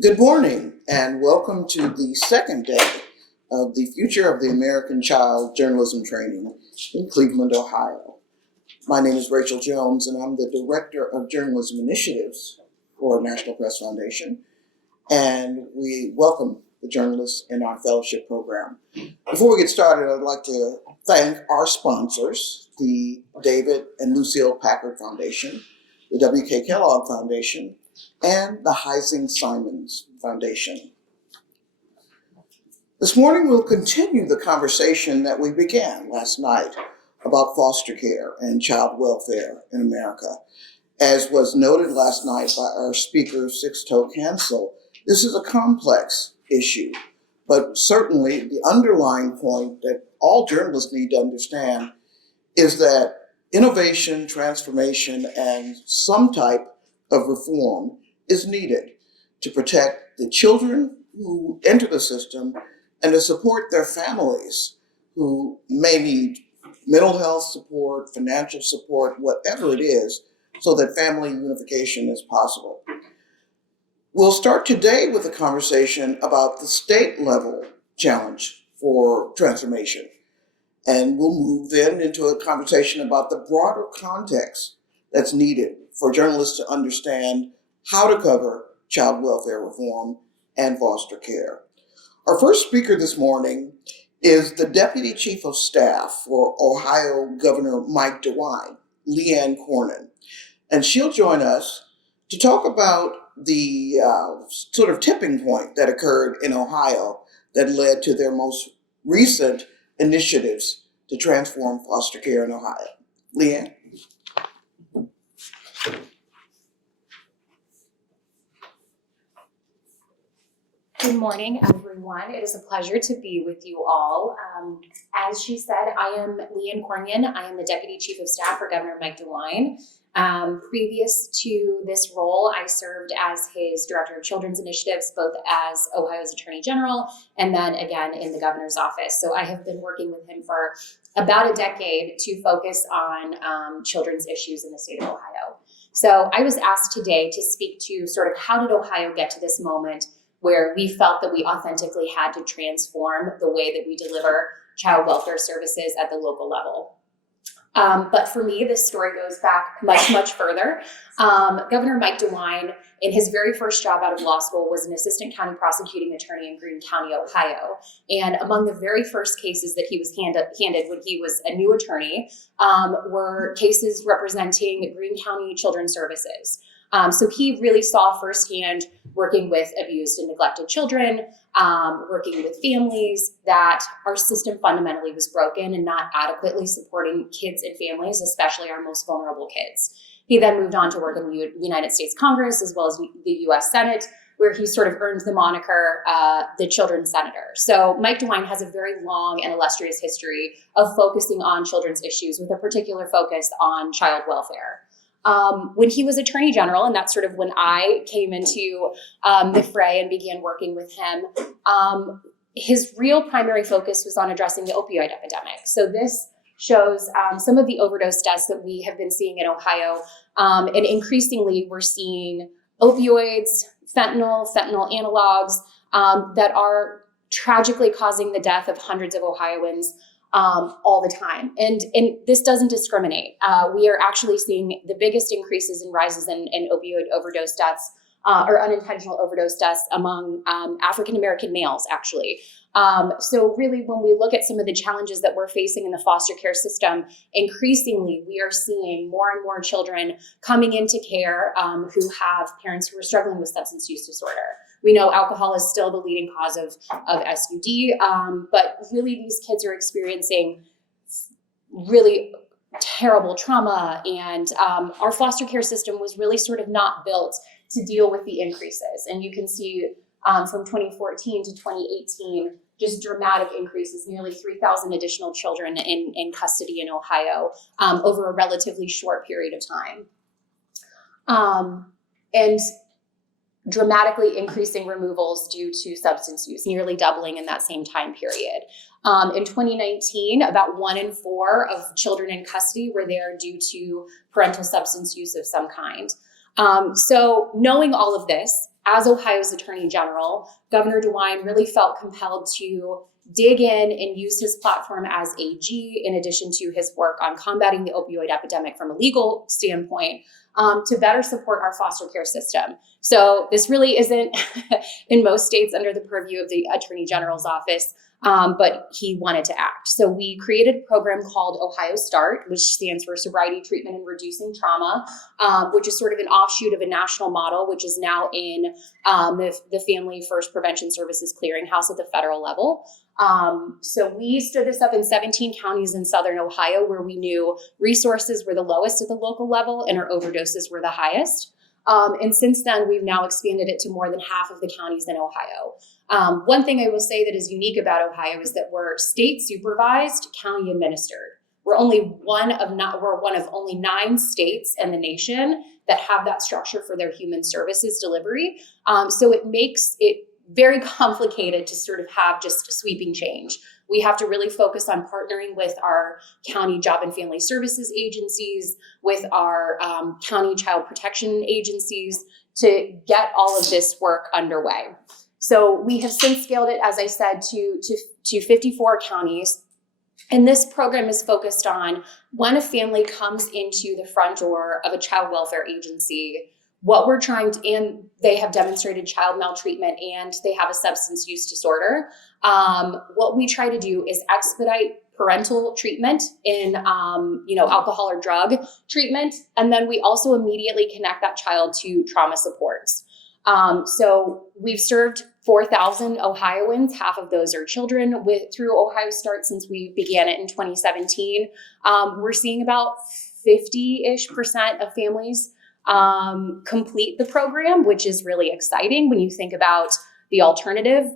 Good morning and welcome to the second day of the Future of the American Child Journalism Training in Cleveland, Ohio. My name is Rachel Jones and I'm the Director of Journalism Initiatives for National Press Foundation, and we welcome the journalists in our fellowship program. Before we get started, I'd like to thank our sponsors, the David and Lucille Packard Foundation, the W.K. Kellogg Foundation, and the Heising Simons Foundation. This morning we'll continue the conversation that we began last night about foster care and child welfare in America. As was noted last night by our speaker, Six-Toe Cancel, this is a complex issue, but certainly the underlying point that all journalists need to understand is that innovation, transformation, and some type of reform is needed to protect the children who enter the system and to support their families who may need mental health support, financial support, whatever it is, so that family unification is possible. We'll start today with a conversation about the state level challenge for transformation. And we'll move then into a conversation about the broader context that's needed for journalists to understand how to cover child welfare reform and foster care. Our first speaker this morning is the Deputy Chief of Staff for Ohio Governor Mike DeWine, LeeAnne Cornyn. And she'll join us to talk about the sort of tipping point that occurred in Ohio that led to their most recent initiatives to transform foster care in Ohio. LeeAnne. Good morning, everyone. It is a pleasure to be with you all. As she said, I am LeeAnne Cornyn. I am the Deputy Chief of Staff for Governor Mike DeWine. Previous to this role, I served as his Director of Children's Initiatives, both as Ohio's Attorney General and then again in the governor's office. So I have been working with him for about a decade to focus on children's issues in the state of Ohio. So I was asked today to speak to sort of how did Ohio get to this moment where we felt that we authentically had to transform the way that we deliver child welfare services at the local level. But for me, this story goes back much, much further. Governor Mike DeWine, in his very first job out of law school, was an assistant county prosecuting attorney in Greene County, Ohio. And among the very first cases that he was handed when he was a new attorney were cases representing Greene County Children's Services. So he really saw firsthand working with abused and neglected children, working with families, that our system fundamentally was broken and not adequately supporting kids and families, especially our most vulnerable kids. He then moved on to work in the United States Congress as well as the US Senate, where he sort of earned the moniker the children's senator. So Mike DeWine has a very long and illustrious history of focusing on children's issues with a particular focus on child welfare. When he was Attorney General, and that's sort of when I came into the fray and began working with him, his real primary focus was on addressing the opioid epidemic. So this shows some of the overdose deaths that we have been seeing in Ohio, and increasingly we're seeing opioids, fentanyl analogs that are tragically causing the death of hundreds of Ohioans all the time. And this doesn't discriminate. We are actually seeing the biggest increases in rises in opioid overdose deaths or unintentional overdose deaths among African-American males, actually. So really, when we look at some of the challenges that we're facing in the foster care system, increasingly we are seeing more and more children coming into care who have parents who are struggling with substance use disorder. We know alcohol is still the leading cause of SUD, but really these kids are experiencing really terrible trauma, and our foster care system was really sort of not built to deal with the increases. And you can see from 2014 to 2018, just dramatic increases, nearly 3,000 additional children in custody in Ohio over a relatively short period of time. And dramatically increasing removals due to substance use, nearly doubling in that same time period. In 2019, about 1 in 4 of children in custody were there due to parental substance use of some kind. So knowing all of this, as Ohio's Attorney General, Governor DeWine really felt compelled to dig in and use his platform as AG, in addition to his work on combating the opioid epidemic from a legal standpoint, to better support our foster care system. So this really isn't in most states under the purview of the Attorney General's office, but he wanted to act. So we created a program called Ohio START, which stands for Sobriety, Treatment, and Reducing Trauma, which is sort of an offshoot of a national model, which is now in the Family First Prevention Services Clearinghouse at the federal level. So we stood this up in 17 counties in Southern Ohio, where we knew resources were the lowest at the local level and our overdoses were the highest. And since then, we've now expanded it to more than half of the counties in Ohio. One thing I will say that is unique about Ohio is that we're state supervised, county administered. We're one of only 9 states in the nation that have that structure for their human services delivery. So it makes it very complicated to sort of have just sweeping change. We have to really focus on partnering with our county job and family services agencies, with our county child protection agencies to get all of this work underway. So we have since scaled it, as I said, to 54 counties. And this program is focused on when a family comes into the front door of a child welfare agency, what we're trying to, and they have demonstrated child maltreatment and they have a substance use disorder. What we try to do is expedite parental treatment in, alcohol or drug treatment. And then we also immediately connect that child to trauma supports. So we've served 4,000 Ohioans, half of those are children, through Ohio START since we began it in 2017. We're seeing about 50-ish% of families complete the program, which is really exciting when you think about the alternative.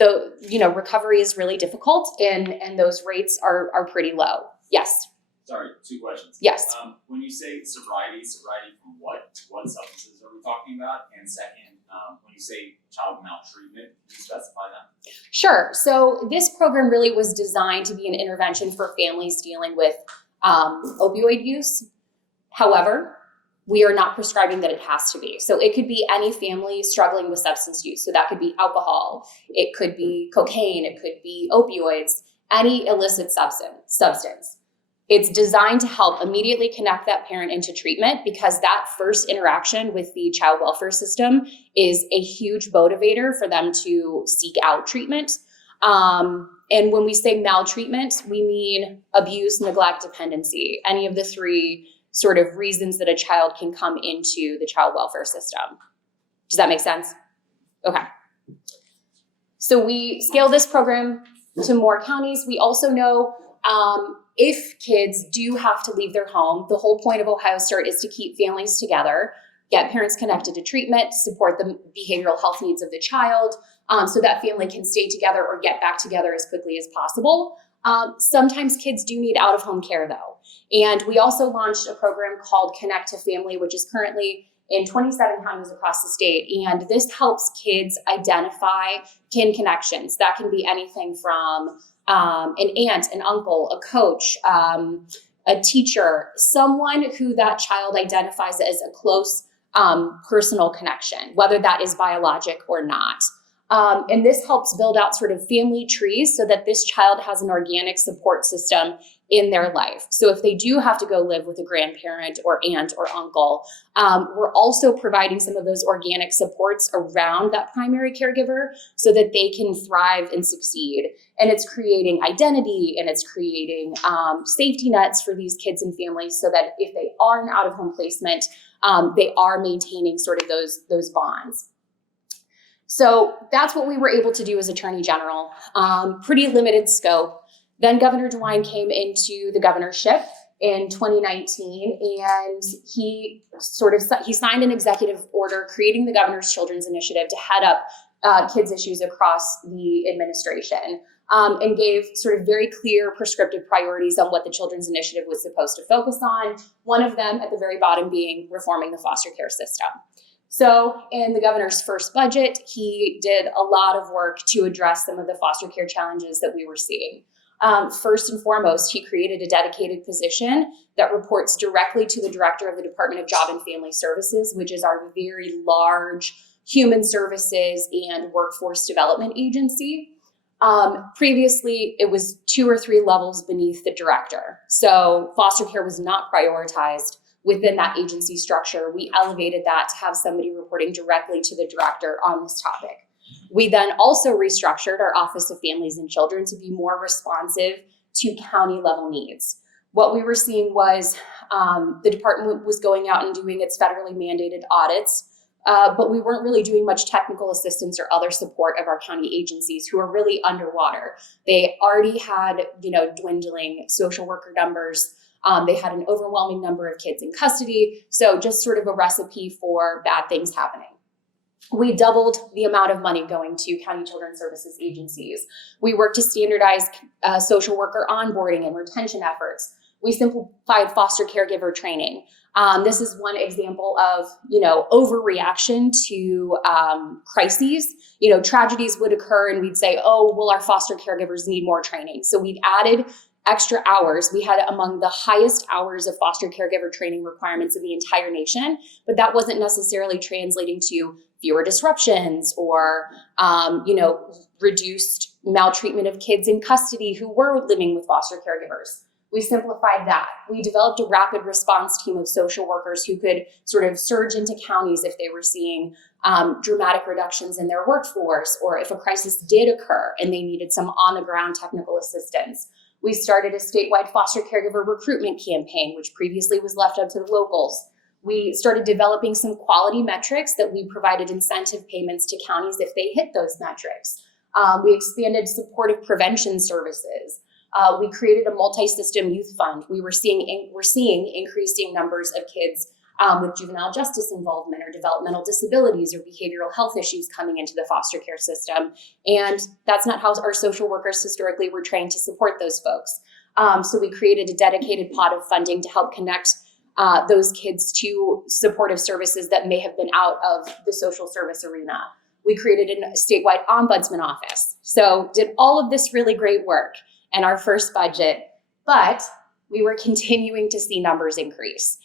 Recovery is really difficult and those rates are pretty low. Yes. Sorry, 2 questions. Yes. When you say sobriety from what substances are we talking about? And second, when you say child maltreatment, can you specify that? Sure. So this program really was designed to be an intervention for families dealing with opioid use. However, we are not prescribing that it has to be. So it could be any family struggling with substance use. So that could be alcohol, it could be cocaine, it could be opioids, any illicit substance. It's designed to help immediately connect that parent into treatment, because that first interaction with the child welfare system is a huge motivator for them to seek out treatment. And when we say maltreatment, we mean abuse, neglect, dependency, any of the 3 sort of reasons that a child can come into the child welfare system. Does that make sense? Okay. So we scale this program to more counties. We also know if kids do have to leave their home, the whole point of Ohio START is to keep families together, get parents connected to treatment, support the behavioral health needs of the child, so that family can stay together or get back together as quickly as possible. Sometimes kids do need out-of-home care though. And we also launched a program called Connect to Family, which is currently in 27 counties across the state. And this helps kids identify kin connections. That can be anything from an aunt, an uncle, a coach, a teacher, someone who that child identifies as a close personal connection, whether that is biologic or not. And this helps build out sort of family trees so that this child has an organic support system in their life. So if they do have to go live with a grandparent or aunt or uncle, we're also providing some of those organic supports around that primary caregiver so that they can thrive and succeed. And it's creating identity and it's creating safety nets for these kids and families so that if they are in out-of-home placement, they are maintaining sort of those bonds. So that's what we were able to do as Attorney General, pretty limited scope. Then Governor DeWine came into the governorship in 2019, and he signed an executive order creating the Governor's Children's Initiative to head up kids' issues across the administration, and gave sort of very clear prescriptive priorities on what the Children's Initiative was supposed to focus on. One of them at the very bottom being reforming the foster care system. So in the governor's first budget, he did a lot of work to address some of the foster care challenges that we were seeing. First and foremost, he created a dedicated position that reports directly to the director of the Department of Job and Family Services, which is our very large human services and workforce development agency. Previously, it was 2 or 3 levels beneath the director. So foster care was not prioritized within that agency structure. We elevated that to have somebody reporting directly to the director on this topic. We then also restructured our Office of Families and Children to be more responsive to county level needs. What we were seeing was the department was going out and doing its federally mandated audits, but we weren't really doing much technical assistance or other support of our county agencies who are really underwater. They already had, dwindling social worker numbers. They had an overwhelming number of kids in custody. So just sort of a recipe for bad things happening. We doubled the amount of money going to county children's services agencies. We worked to standardize social worker onboarding and retention efforts. We simplified foster caregiver training. This is one example of, overreaction to crises. Tragedies would occur and we'd say, oh, well, our foster caregivers need more training. So we've added extra hours. We had among the highest hours of foster caregiver training requirements in the entire nation, but that wasn't necessarily translating to fewer disruptions or, reduced maltreatment of kids in custody who were living with foster caregivers. We simplified that. We developed a rapid response team of social workers who could sort of surge into counties if they were seeing dramatic reductions in their workforce, or if a crisis did occur and they needed some on-the-ground technical assistance. We started a statewide foster caregiver recruitment campaign, which previously was left up to the locals. We started developing some quality metrics that we provided incentive payments to counties if they hit those metrics. We expanded supportive prevention services. We created a multi-system youth fund. We're seeing increasing numbers of kids with juvenile justice involvement or developmental disabilities or behavioral health issues coming into the foster care system. And that's not how our social workers historically were trained to support those folks. So we created a dedicated pot of funding to help connect those kids to supportive services that may have been out of the social service arena. We created a statewide ombudsman office. So did all of this really great work in our first budget, but we were continuing to see numbers increase.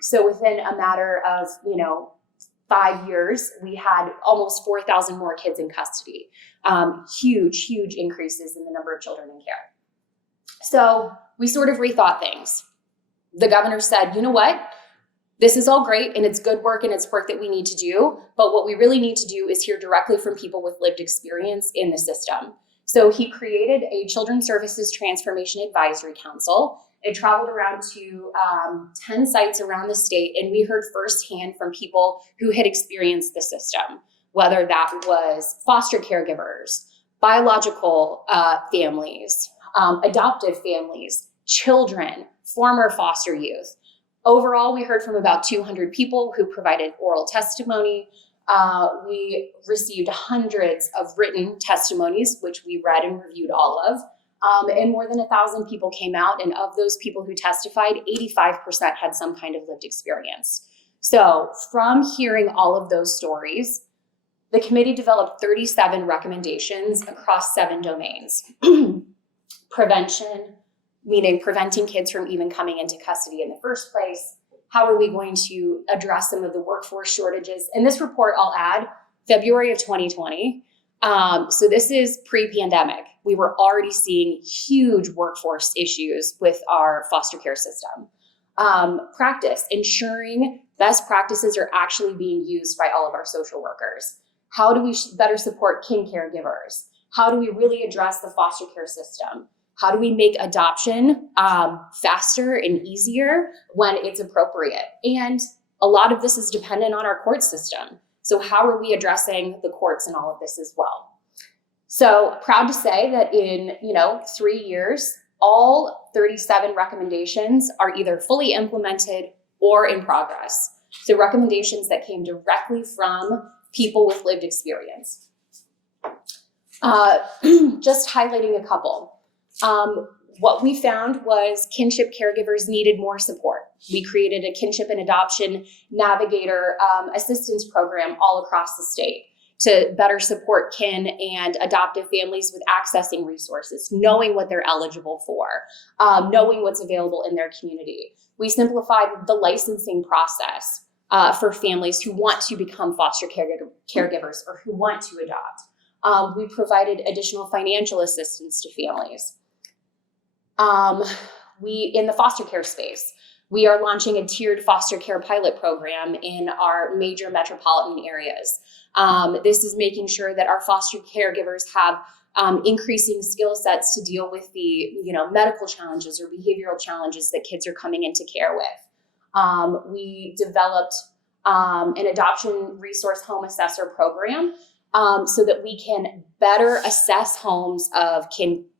So within a matter of, 5 years, we had almost 4,000 more kids in custody. Huge increases in the number of children in care. So we sort of rethought things. The governor said, you know what? This is all great and it's good work and it's work that we need to do. But what we really need to do is hear directly from people with lived experience in the system. So he created a Children's Services Transformation Advisory Council. It traveled around to 10 sites around the state, and we heard firsthand from people who had experienced the system, whether that was foster caregivers, biological families, adoptive families, children, former foster youth. Overall, we heard from about 200 people who provided oral testimony. We received hundreds of written testimonies, which we read and reviewed all of. And more than 1,000 people came out, and of those people who testified, 85% had some kind of lived experience. So from hearing all of those stories, the committee developed 37 recommendations across 7 domains. Prevention, meaning preventing kids from even coming into custody in the first place. How are we going to address some of the workforce shortages? In this report, I'll add February of 2020. So this is pre-pandemic. We were already seeing huge workforce issues with our foster care system. Practice, ensuring best practices are actually being used by all of our social workers. How do we better support kin caregivers? How do we really address the foster care system? How do we make adoption faster and easier when it's appropriate? And a lot of this is dependent on our court system. So how are we addressing the courts in all of this as well? So proud to say that in 3 years, all 37 recommendations are either fully implemented or in progress. So recommendations that came directly from people with lived experience. Just highlighting a couple. What we found was kinship caregivers needed more support. We created a kinship and adoption navigator assistance program all across the state to better support kin and adoptive families with accessing resources, knowing what they're eligible for, knowing what's available in their community. We simplified the licensing process. for families who want to become foster caregivers or who want to adopt. We provided additional financial assistance to families. In the foster care space, we are launching a tiered foster care pilot program in our major metropolitan areas. This is making sure that our foster caregivers have increasing skill sets to deal with the medical challenges or behavioral challenges that kids are coming into care with. We developed an adoption resource home assessor program so that we can better assess homes of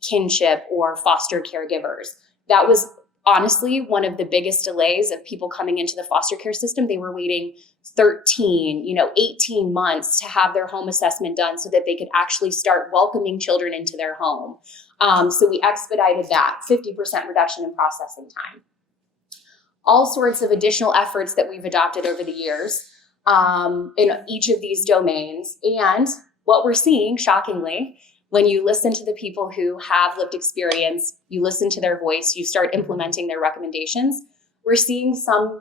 kinship or foster caregivers. That was honestly one of the biggest delays of people coming into the foster care system. They were waiting 13, 18 months to have their home assessment done so that they could actually start welcoming children into their home. So we expedited that, 50% reduction in processing time. All sorts of additional efforts that we've adopted over the years in each of these domains. And what we're seeing, shockingly, when you listen to the people who have lived experience, you listen to their voice, you start implementing their recommendations, we're seeing some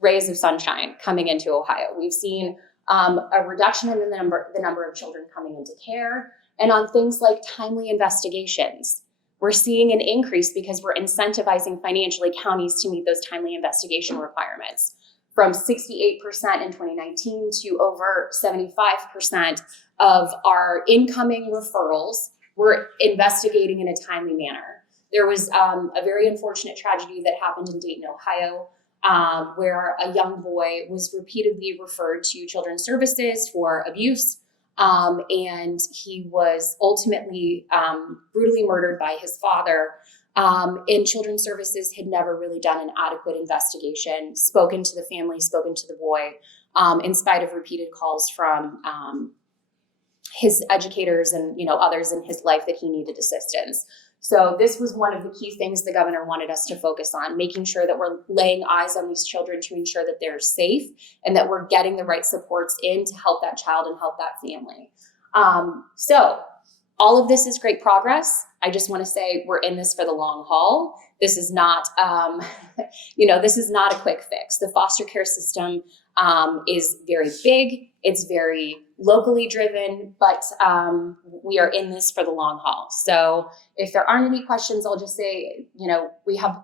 rays of sunshine coming into Ohio. We've seen a reduction in the number of children coming into care, and on things like timely investigations. We're seeing an increase because we're incentivizing financially counties to meet those timely investigation requirements, from 68% in 2019 to over 75% of our incoming referrals we're investigating in a timely manner. There was a very unfortunate tragedy that happened in Dayton, Ohio, where a young boy was repeatedly referred to Children's Services for abuse, and he was ultimately brutally murdered by his father. And Children's Services had never really done an adequate investigation, spoken to the family, spoken to the boy, in spite of repeated calls from his educators and others in his life that he needed assistance. So this was one of the key things the governor wanted us to focus on, making sure that we're laying eyes on these children to ensure that they're safe and that we're getting the right supports in to help that child and help that family. So all of this is great progress. I just want to say we're in this for the long haul. This is not, this is not a quick fix. The foster care system is very big. It's very locally driven, but we are in this for the long haul. So if there aren't any questions, I'll just say, we have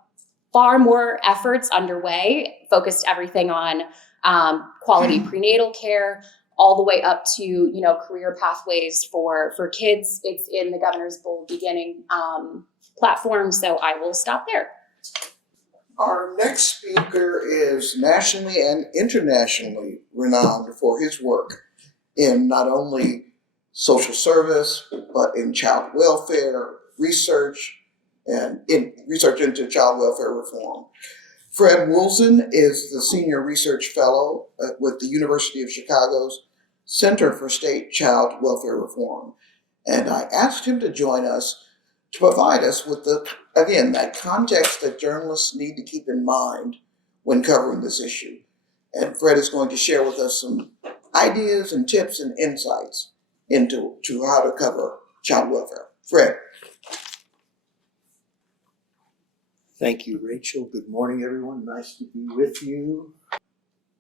far more efforts underway, focused everything on quality prenatal care, all the way up to, career pathways for kids. It's in the Governor's Bold Beginning platform. So I will stop there. Our next speaker is nationally and internationally renowned for his work in not only social service, but in child welfare research and in research into child welfare reform. Fred Wulczyn is the Senior Research Fellow with the University of Chicago's Center for State Child Welfare Reform. And I asked him to join us to provide us with that context that journalists need to keep in mind when covering this issue. And Fred is going to share with us some ideas and tips and insights into how to cover child welfare. Fred. Thank you, Rachel. Good morning, everyone. Nice to be with you.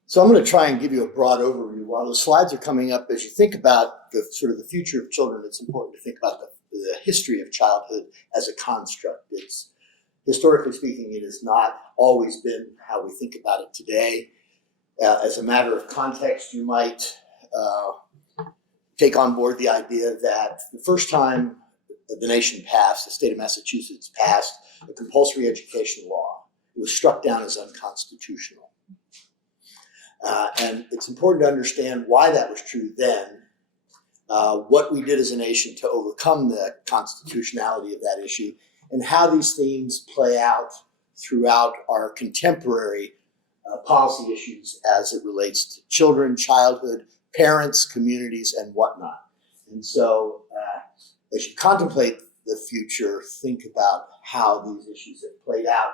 So I'm going to try and give you a broad overview. While the slides are coming up, as you think about the future of children, it's important to think about the history of childhood as a construct. It's, historically speaking, it has not always been how we think about it today. As a matter of context, you might take on board the idea that the first time the nation passed, the state of Massachusetts passed a compulsory education law, it was struck down as unconstitutional. And it's important to understand why that was true then, what we did as a nation to overcome the constitutionality of that issue, and how these themes play out throughout our contemporary policy issues as it relates to children, childhood, parents, communities, and whatnot. And so as you contemplate the future, think about how these issues have played out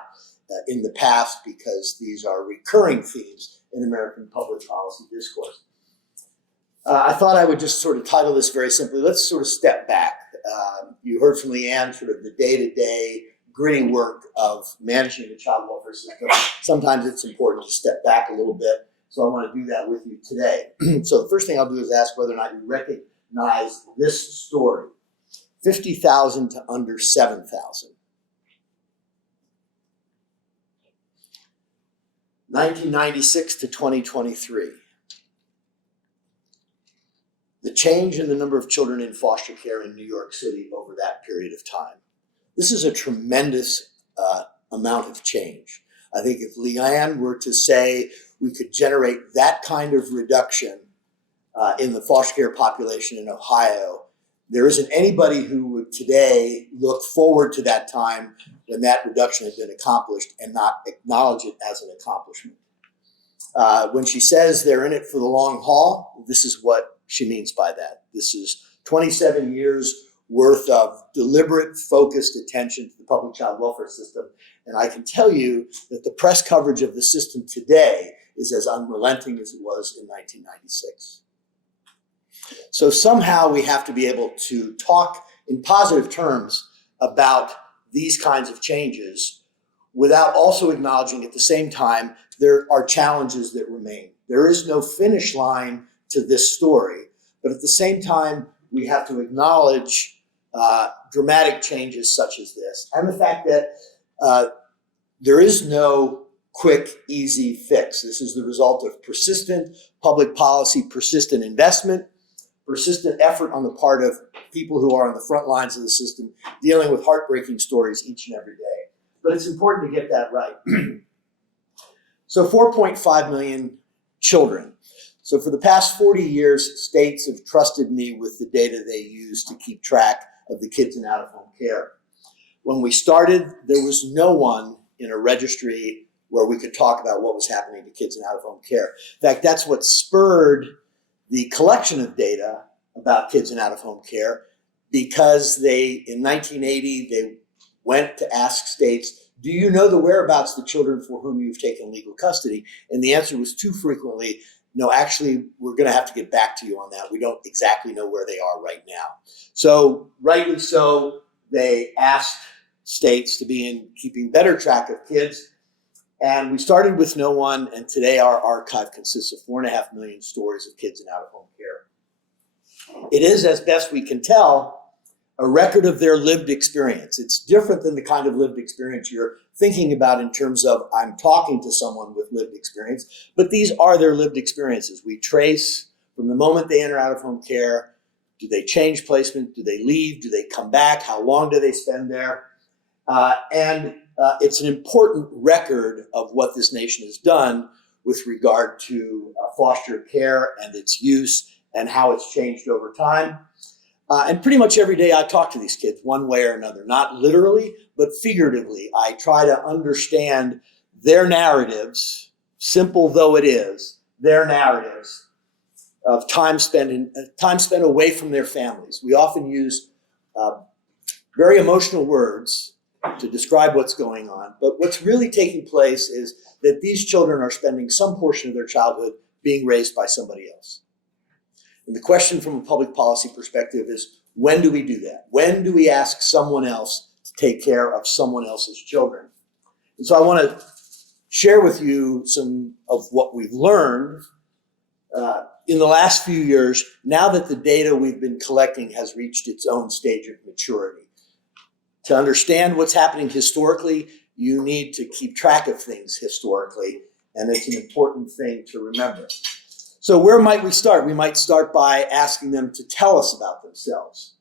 in the past, because these are recurring themes in American public policy discourse. I thought I would just sort of title this very simply. Let's sort of step back. You heard from LeeAnne sort of the day-to-day gritty work of managing the child welfare system. Sometimes it's important to step back a little bit So I want to do that with you today. So the first thing I'll do is ask whether or not you recognize this story. 50,000 to under 7,000. 1996 to 2023. The change in the number of children in foster care in New York City over that period of time. This is a tremendous amount of change. I think if LeeAnne were to say we could generate that kind of reduction in the foster care population in Ohio, there isn't anybody who would today look forward to that time when that reduction had been accomplished and not acknowledge it as an accomplishment. When she says they're in it for the long haul, this is what she means by that. This is 27 years worth of deliberate, focused attention to the public child welfare system. And I can tell you that the press coverage of the system today is as unrelenting as it was in 1996. So somehow we have to be able to talk in positive terms about these kinds of changes without also acknowledging at the same time there are challenges that remain. There is no finish line to this story, but at the same time we have to acknowledge dramatic changes such as this and the fact that there is no quick, easy fix. This is the result of persistent public policy, persistent investment, persistent effort on the part of people who are on the front lines of the system, dealing with heartbreaking stories each and every day. But it's important to get that right. So 4.5 million children. So for the past 40 years, states have trusted me with the data they use to keep track of the kids in out-of-home care. When we started, there was no one in a registry where we could talk about what was happening to kids in out-of-home care. In fact, that's what spurred the collection of data about kids in out-of-home care, because in 1980, they went to ask states, do you know the whereabouts of the children for whom you've taken legal custody? And the answer was too frequently, no, actually, we're going to have to get back to you on that. We don't exactly know where they are right now. So rightly so, they asked states to be in keeping better track of kids. And we started with no one, and today our archive consists of 4.5 million stories of kids in out-of-home care. It is, as best we can tell, a record of their lived experience. It's different than the kind of lived experience you're thinking about in terms of I'm talking to someone with lived experience, but these are their lived experiences. We trace from the moment they enter out-of-home care, do they change placement, do they leave, do they come back, how long do they spend there? It's an important record of what this nation has done with regard to foster care and its use and how it's changed over time. And pretty much every day I talk to these kids one way or another, not literally, but figuratively. I try to understand their narratives, simple though it is, their narratives of time spent away from their families. We often use very emotional words to describe what's going on, but what's really taking place is that these children are spending some portion of their childhood being raised by somebody else. And the question from a public policy perspective is, when do we do that? When do we ask someone else to take care of someone else's children? And so I want to share with you some of what we've learned in the last few years, now that the data we've been collecting has reached its own stage of maturity. To understand what's happening historically, you need to keep track of things historically, and it's an important thing to remember. So where might we start? We might start by asking them to tell us about themselves.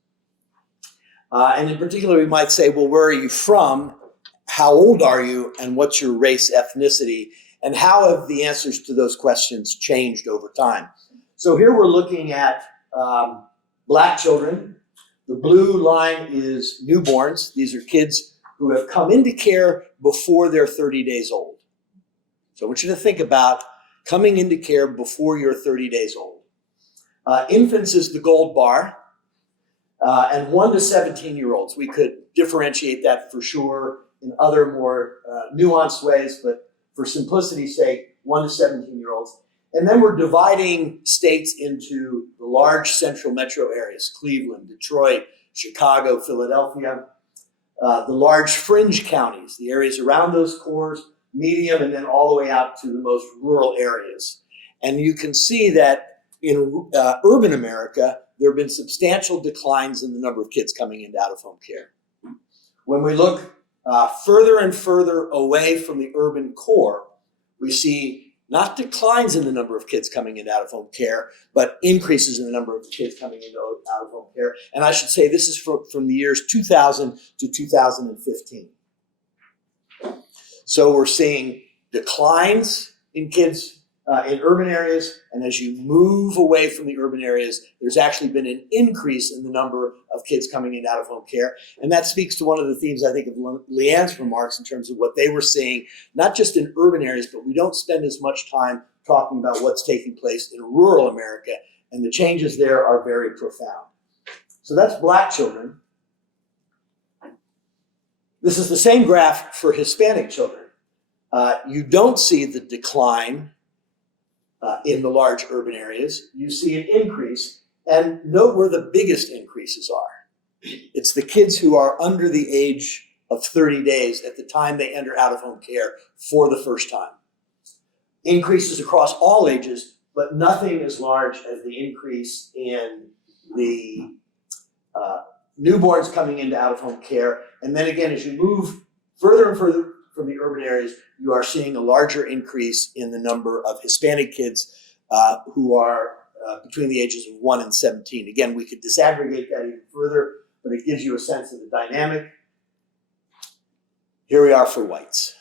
And in particular, we might say, well, where are you from? How old are you? And what's your race, ethnicity? And how have the answers to those questions changed over time? So here we're looking at Black children. The blue line is newborns. These are kids who have come into care before they're 30 days old. So I want you to think about coming into care before you're 30 days old. Infants is the gold bar, and 1 to 17-year-olds. We could differentiate that for sure in other more nuanced ways, but for simplicity's sake, 1 to 17-year-olds. And then we're dividing states into the large central metro areas, Cleveland, Detroit, Chicago, Philadelphia, the large fringe counties, the areas around those cores, medium, and then all the way out to the most rural areas. And you can see that in urban America, there have been substantial declines in the number of kids coming into out-of-home care. When we look further and further away from the urban core, we see not declines in the number of kids coming into out-of-home care, but increases in the number of kids coming into out-of-home care. And I should say this is from the years 2000 to 2015. So we're seeing declines in kids in urban areas, and as you move away from the urban areas, there's actually been an increase in the number of kids coming in out-of-home care. And that speaks to one of the themes, I think, of LeeAnne's remarks in terms of what they were seeing, not just in urban areas, but we don't spend as much time talking about what's taking place in rural America, and the changes there are very profound. So that's Black children. This is the same graph for Hispanic children. You don't see the decline in the large urban areas. You see an increase, and note where the biggest increases are. It's the kids who are under the age of 30 days at the time they enter out-of-home care for the first time. Increases across all ages, but nothing as large as the increase in the newborns coming into out-of-home care. And then again, as you move further and further from the urban areas, you are seeing a larger increase in the number of Hispanic kids who are between the ages of 1 and 17. Again, we could disaggregate that even further, but it gives you a sense of the dynamic. Here we are for whites.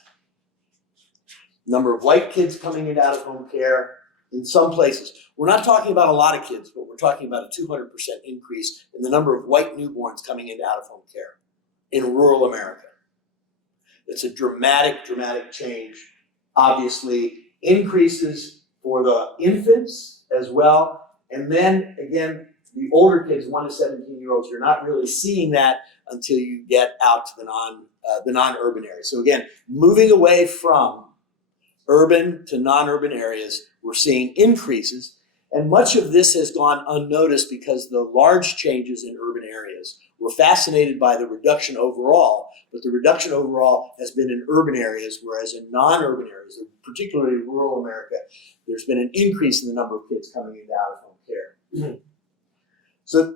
Number of white kids coming into out-of-home care in some places. We're not talking about a lot of kids, but we're talking about a 200% increase in the number of white newborns coming into out-of-home care in rural America. It's a dramatic, dramatic change. Obviously, increases for the infants as well. And then again, the older kids, 1 to 17-year-olds, you're not really seeing that until you get out to the non-urban areas. So again, moving away from urban to non-urban areas, we're seeing increases. And much of this has gone unnoticed because the large changes in urban areas. We're fascinated by the reduction overall, but the reduction overall has been in urban areas, whereas in non-urban areas, particularly rural America, there's been an increase in the number of kids coming into out-of-home care. So,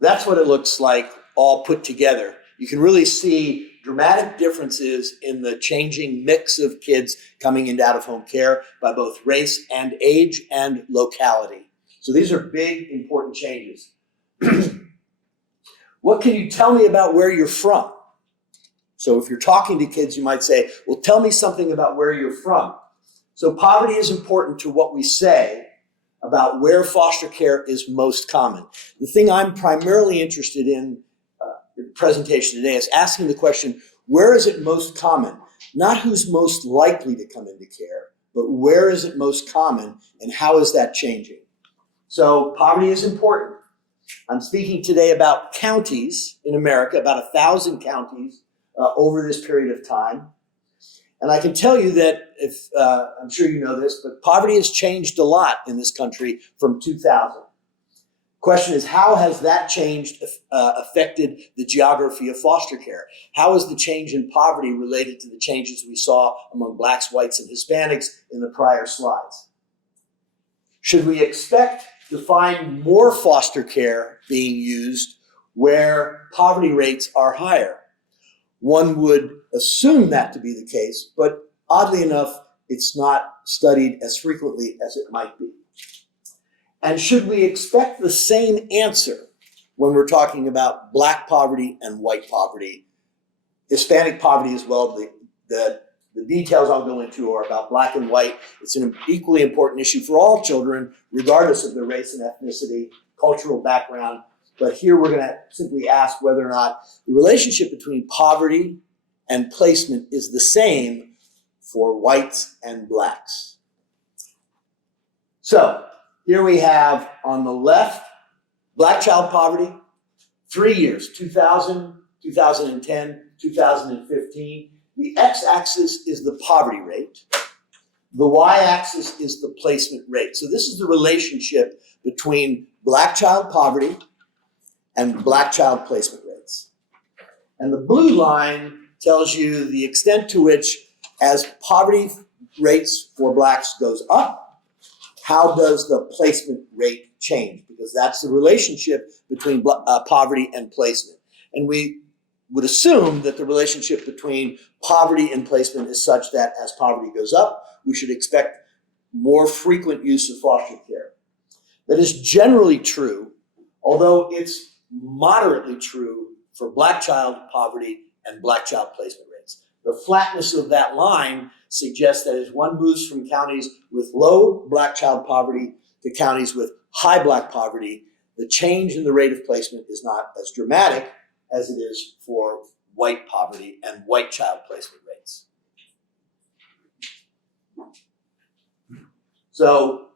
that's what it looks like all put together. You can really see dramatic differences in the changing mix of kids coming into out-of-home care by both race and age and locality. So these are big, important changes. What can you tell me about where you're from? So if you're talking to kids, you might say, well, tell me something about where you're from. So poverty is important to what we say about where foster care is most common. The thing I'm primarily interested in the presentation today is asking the question, where is it most common? Not who's most likely to come into care, but where is it most common and how is that changing? So poverty is important. I'm speaking today about counties in America, about 1,000 counties over this period of time. And I can tell you that, if I'm sure you know this, but poverty has changed a lot in this country from 2000. Question is, how has that change affected the geography of foster care? How is the change in poverty related to the changes we saw among Blacks, whites, and Hispanics in the prior slides? Should we expect to find more foster care being used where poverty rates are higher? One would assume that to be the case, but oddly enough, it's not studied as frequently as it might be. And should we expect the same answer when we're talking about Black poverty and white poverty? Hispanic poverty as well. The details I'll go into are about Black and white. It's an equally important issue for all children, regardless of their race and ethnicity, cultural background. But here we're going to simply ask whether or not the relationship between poverty and placement is the same for whites and Blacks. So here we have on the left, Black child poverty, 3 years, 2000, 2010, 2015. The x-axis is the poverty rate. The y-axis is the placement rate. So this is the relationship between Black child poverty and Black child placement rates. And the blue line tells you the extent to which, as poverty rates for blacks goes up, how does the placement rate change? Because that's the relationship between poverty and placement. And we would assume that the relationship between poverty and placement is such that as poverty goes up, we should expect more frequent use of foster care. That is generally true, although it's moderately true for black child poverty and black child placement rates. The flatness of that line suggests that as one moves from counties with low black child poverty to counties with high black poverty, the change in the rate of placement is not as dramatic as it is for white poverty and white child placement rates. So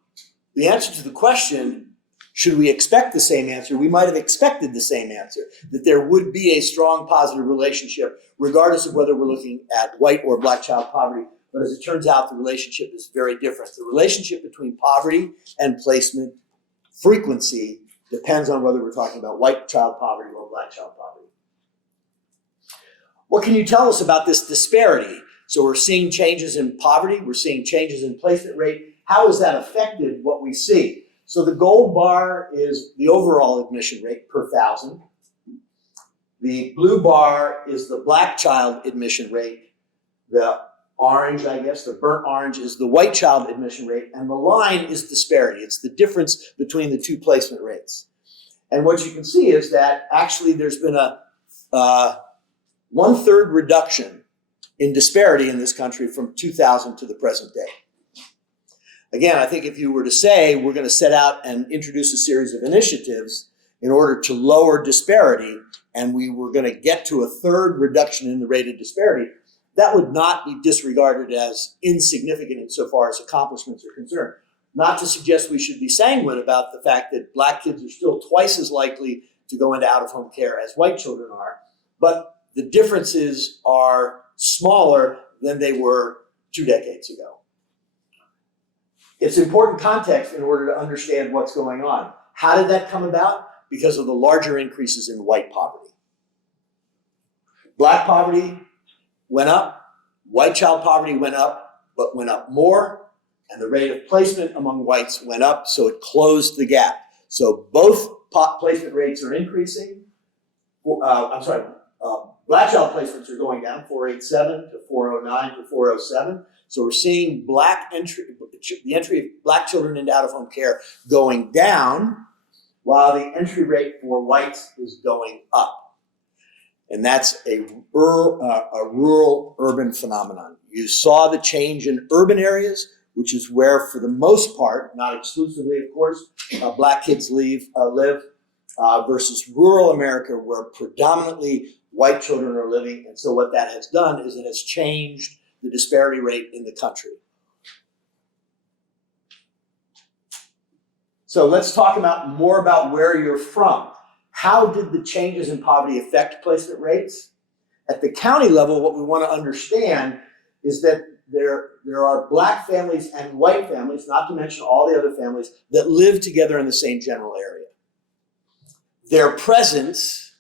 the answer to the question, should we expect the same answer? We might have expected the same answer, that there would be a strong positive relationship regardless of whether we're looking at white or black child poverty. But as it turns out, the relationship is very different. The relationship between poverty and placement frequency depends on whether we're talking about white child poverty or black child poverty. What can you tell us about this disparity? So we're seeing changes in poverty, we're seeing changes in placement rate. How has that affected what we see? So the gold bar is the overall admission rate per 1,000. The blue bar is the black child admission rate. The orange, I guess, the burnt orange is the white child admission rate. And the line is disparity. It's the difference between the two placement rates. And what you can see is that actually there's been a 1/3 reduction in disparity in this country from 2000 to the present day. Again, I think if you were to say we're going to set out and introduce a series of initiatives in order to lower disparity, and we were going to get to a 1/3 reduction in the rate of disparity, that would not be disregarded as insignificant insofar as accomplishments are concerned. Not to suggest we should be sanguine about the fact that black kids are still twice as likely to go into out-of-home care as white children are, but the differences are smaller than they were 2 decades ago. It's important context in order to understand what's going on. How did that come about? Because of the larger increases in white poverty. Black poverty went up, white child poverty went up, but went up more, and the rate of placement among whites went up, so it closed the gap. So both placement rates are increasing. Black child placements are going down, 487 to 409 to 407. So we're seeing the entry of black children into out-of-home care going down, while the entry rate for whites is going up. And that's a rural-urban phenomenon. You saw the change in urban areas, which is where, for the most part, not exclusively, of course, black kids live, versus rural America, where predominantly white children are living. And so what that has done is it has changed the disparity rate in the country. So let's talk more about where you're from. How did the changes in poverty affect placement rates? At the county level, what we want to understand is that there are black families and white families, not to mention all the other families, that live together in the same general area. Their presence,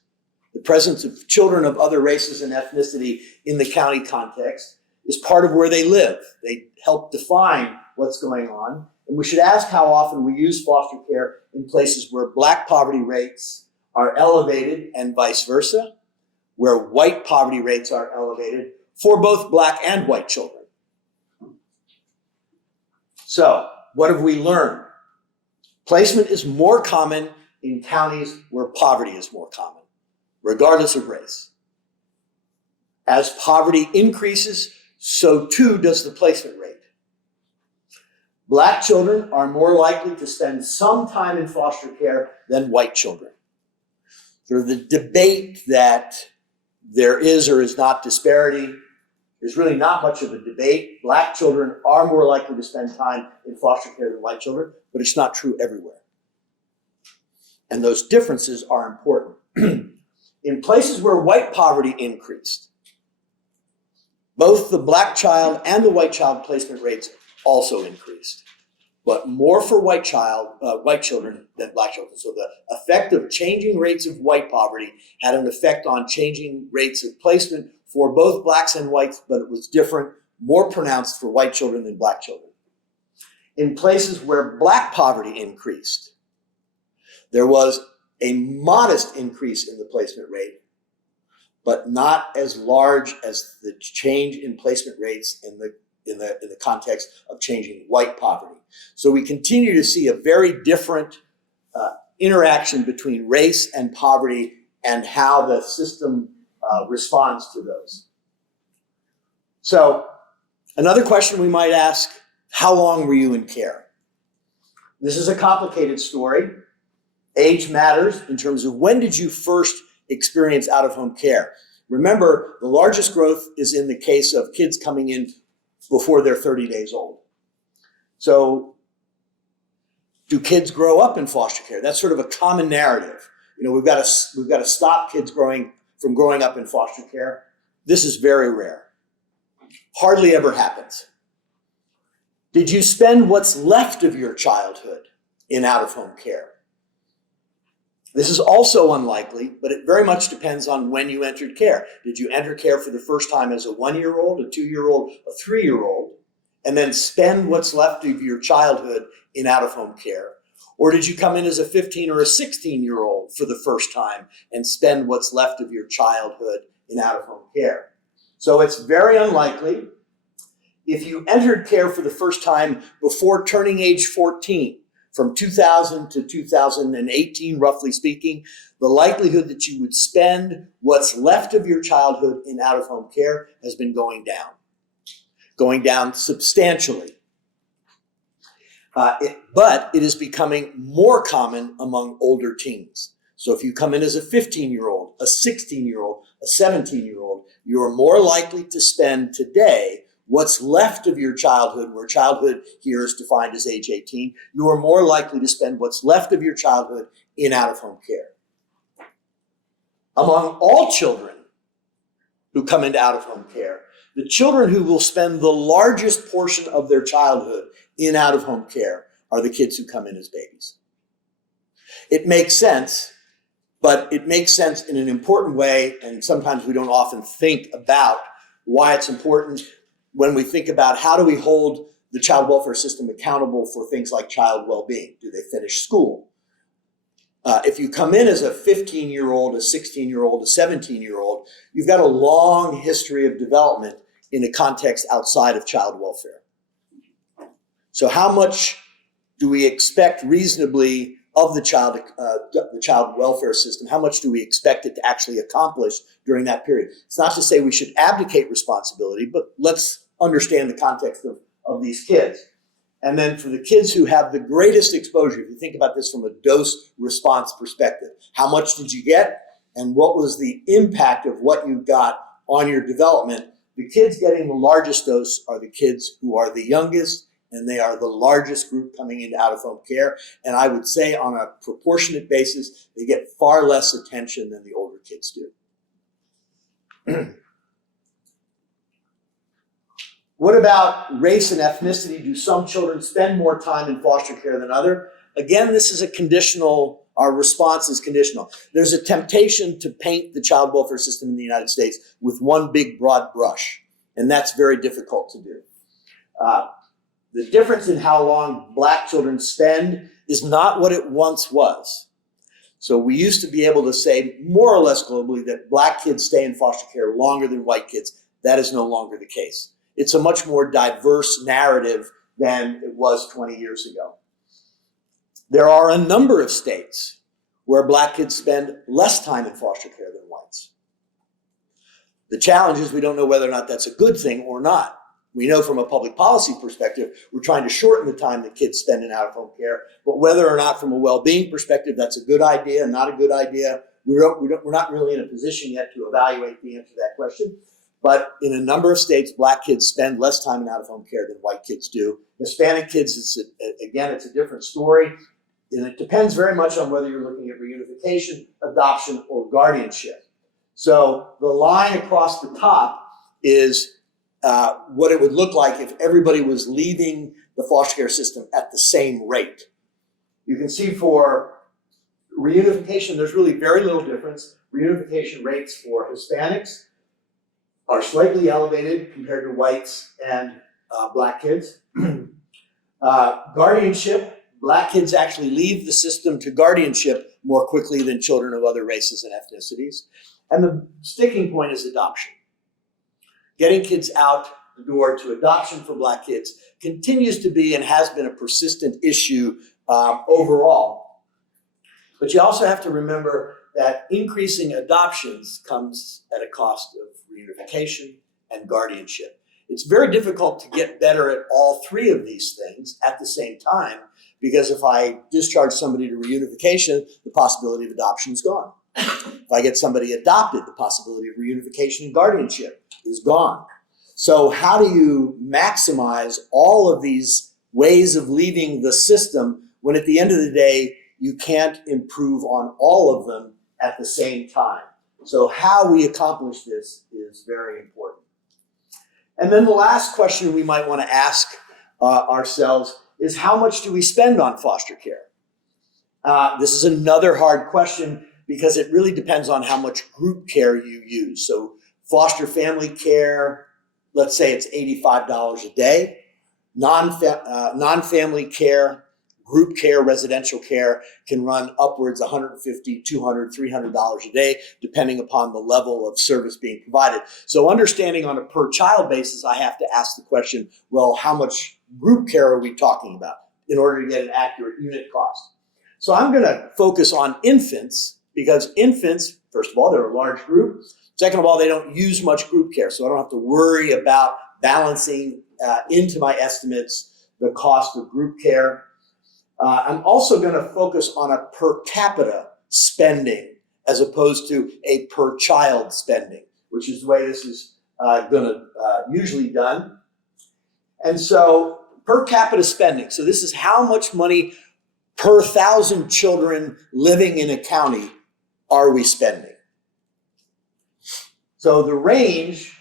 the presence of children of other races and ethnicity in the county context, is part of where they live. They help define what's going on. And we should ask how often we use foster care in places where black poverty rates are elevated and vice versa, where white poverty rates are elevated for both black and white children. So, what have we learned? Placement is more common in counties where poverty is more common, regardless of race. As poverty increases, so too does the placement rate. Black children are more likely to spend some time in foster care than white children. Sort of the debate that there is or is not disparity, there's really not much of a debate. Black children are more likely to spend time in foster care than white children, but it's not true everywhere. And those differences are important. In places where white poverty increased, both the black child and the white child placement rates also increased, but more for white children than black children. So the effect of changing rates of white poverty had an effect on changing rates of placement for both blacks and whites, but it was different more pronounced for white children than black children. In places where black poverty increased, there was a modest increase in the placement rate, but not as large as the change in placement rates in the context of changing white poverty. So we continue to see a very different interaction between race and poverty and how the system responds to those. So another question we might ask, how long were you in care? This is a complicated story. Age matters in terms of when did you first experience out-of-home care. Remember, the largest growth is in the case of kids coming in before they're 30 days old. So do kids grow up in foster care? That's sort of a common narrative. You know, we've got to stop kids from growing up in foster care. This is very rare. Hardly ever happens. Did you spend what's left of your childhood in out-of-home care? This is also unlikely, but it very much depends on when you entered care. Did you enter care for the first time as a 1-year-old, a 2-year-old, a 3-year-old, and then spend what's left of your childhood in out-of-home care? Or did you come in as a 15 or a 16-year-old for the first time and spend what's left of your childhood in out-of-home care? So it's very unlikely. If you entered care for the first time before turning age 14, from 2000 to 2018, roughly speaking, the likelihood that you would spend what's left of your childhood in out-of-home care has been going down substantially. But it is becoming more common among older teens. So if you come in as a 15-year-old, a 16-year-old, a 17-year-old, you are more likely to spend today what's left of your childhood, where childhood here is defined as age 18, you are more likely to spend what's left of your childhood in out-of-home care. Among all children who come into out-of-home care, the children who will spend the largest portion of their childhood in out-of-home care are the kids who come in as babies. It makes sense, but it makes sense in an important way, and sometimes we don't often think about why it's important when we think about how do we hold the child welfare system accountable for things like child well-being. Do they finish school? If you come in as a 15-year-old, a 16-year-old, a 17-year-old, you've got a long history of development in a context outside of child welfare. So how much do we expect reasonably of the child welfare system? How much do we expect it to actually accomplish during that period? It's not to say we should abdicate responsibility, but let's understand the context of these kids. And then for the kids who have the greatest exposure, if you think about this from a dose response perspective, how much did you get and what was the impact of what you got on your development? The kids getting the largest dose are the kids who are the youngest, and they are the largest group coming into out-of-home care. And I would say on a proportionate basis, they get far less attention than the older kids do. What about race and ethnicity? Do some children spend more time in foster care than others? Again, this is a conditional, our response is conditional. There's a temptation to paint the child welfare system in the United States with one big broad brush, and that's very difficult to do. The difference in how long Black children spend is not what it once was. So we used to be able to say more or less globally that Black kids stay in foster care longer than white kids. That is no longer the case. It's a much more diverse narrative than it was 20 years ago. There are a number of states where Black kids spend less time in foster care than whites. The challenge is we don't know whether or not that's a good thing or not. We know from a public policy perspective, we're trying to shorten the time that kids spend in out-of-home care, but whether or not from a well-being perspective, that's a good idea, not a good idea, we're not really in a position yet to evaluate the answer to that question. But in a number of states, Black kids spend less time in out-of-home care than white kids do. Hispanic kids, it's a different story. And it depends very much on whether you're looking at reunification, adoption, or guardianship. So the line across the top is what it would look like if everybody was leaving the foster care system at the same rate. You can see for reunification, there's really very little difference. Reunification rates for Hispanics are slightly elevated compared to whites and black kids. Guardianship, black kids actually leave the system to guardianship more quickly than children of other races and ethnicities. And the sticking point is adoption. Getting kids out the door to adoption for black kids continues to be and has been a persistent issue overall. But you also have to remember that increasing adoptions comes at a cost of reunification and guardianship. It's very difficult to get better at all three of these things at the same time, because if I discharge somebody to reunification, the possibility of adoption is gone. If I get somebody adopted, the possibility of reunification and guardianship is gone. So how do you maximize all of these ways of leaving the system when at the end of the day, you can't improve on all of them at the same time? So how we accomplish this is very important. And then the last question we might want to ask ourselves is, how much do we spend on foster care? This is another hard question because it really depends on how much group care you use. So foster family care, let's say it's $85 a day. Non-family care, group care, residential care can run upwards $150, $200, $300 a day, depending upon the level of service being provided. So understanding on a per child basis, I have to ask the question, well, how much group care are we talking about in order to get an accurate unit cost? So I'm gonna focus on infants, because infants, first of all, they're a large group. Second of all, they don't use much group care, so I don't have to worry about balancing into my estimates the cost of group care. I'm also going to focus on a per capita spending as opposed to a per child spending, which is the way this is usually done. And so per capita spending. So this is how much money per 1,000 children living in a county are we spending. So the range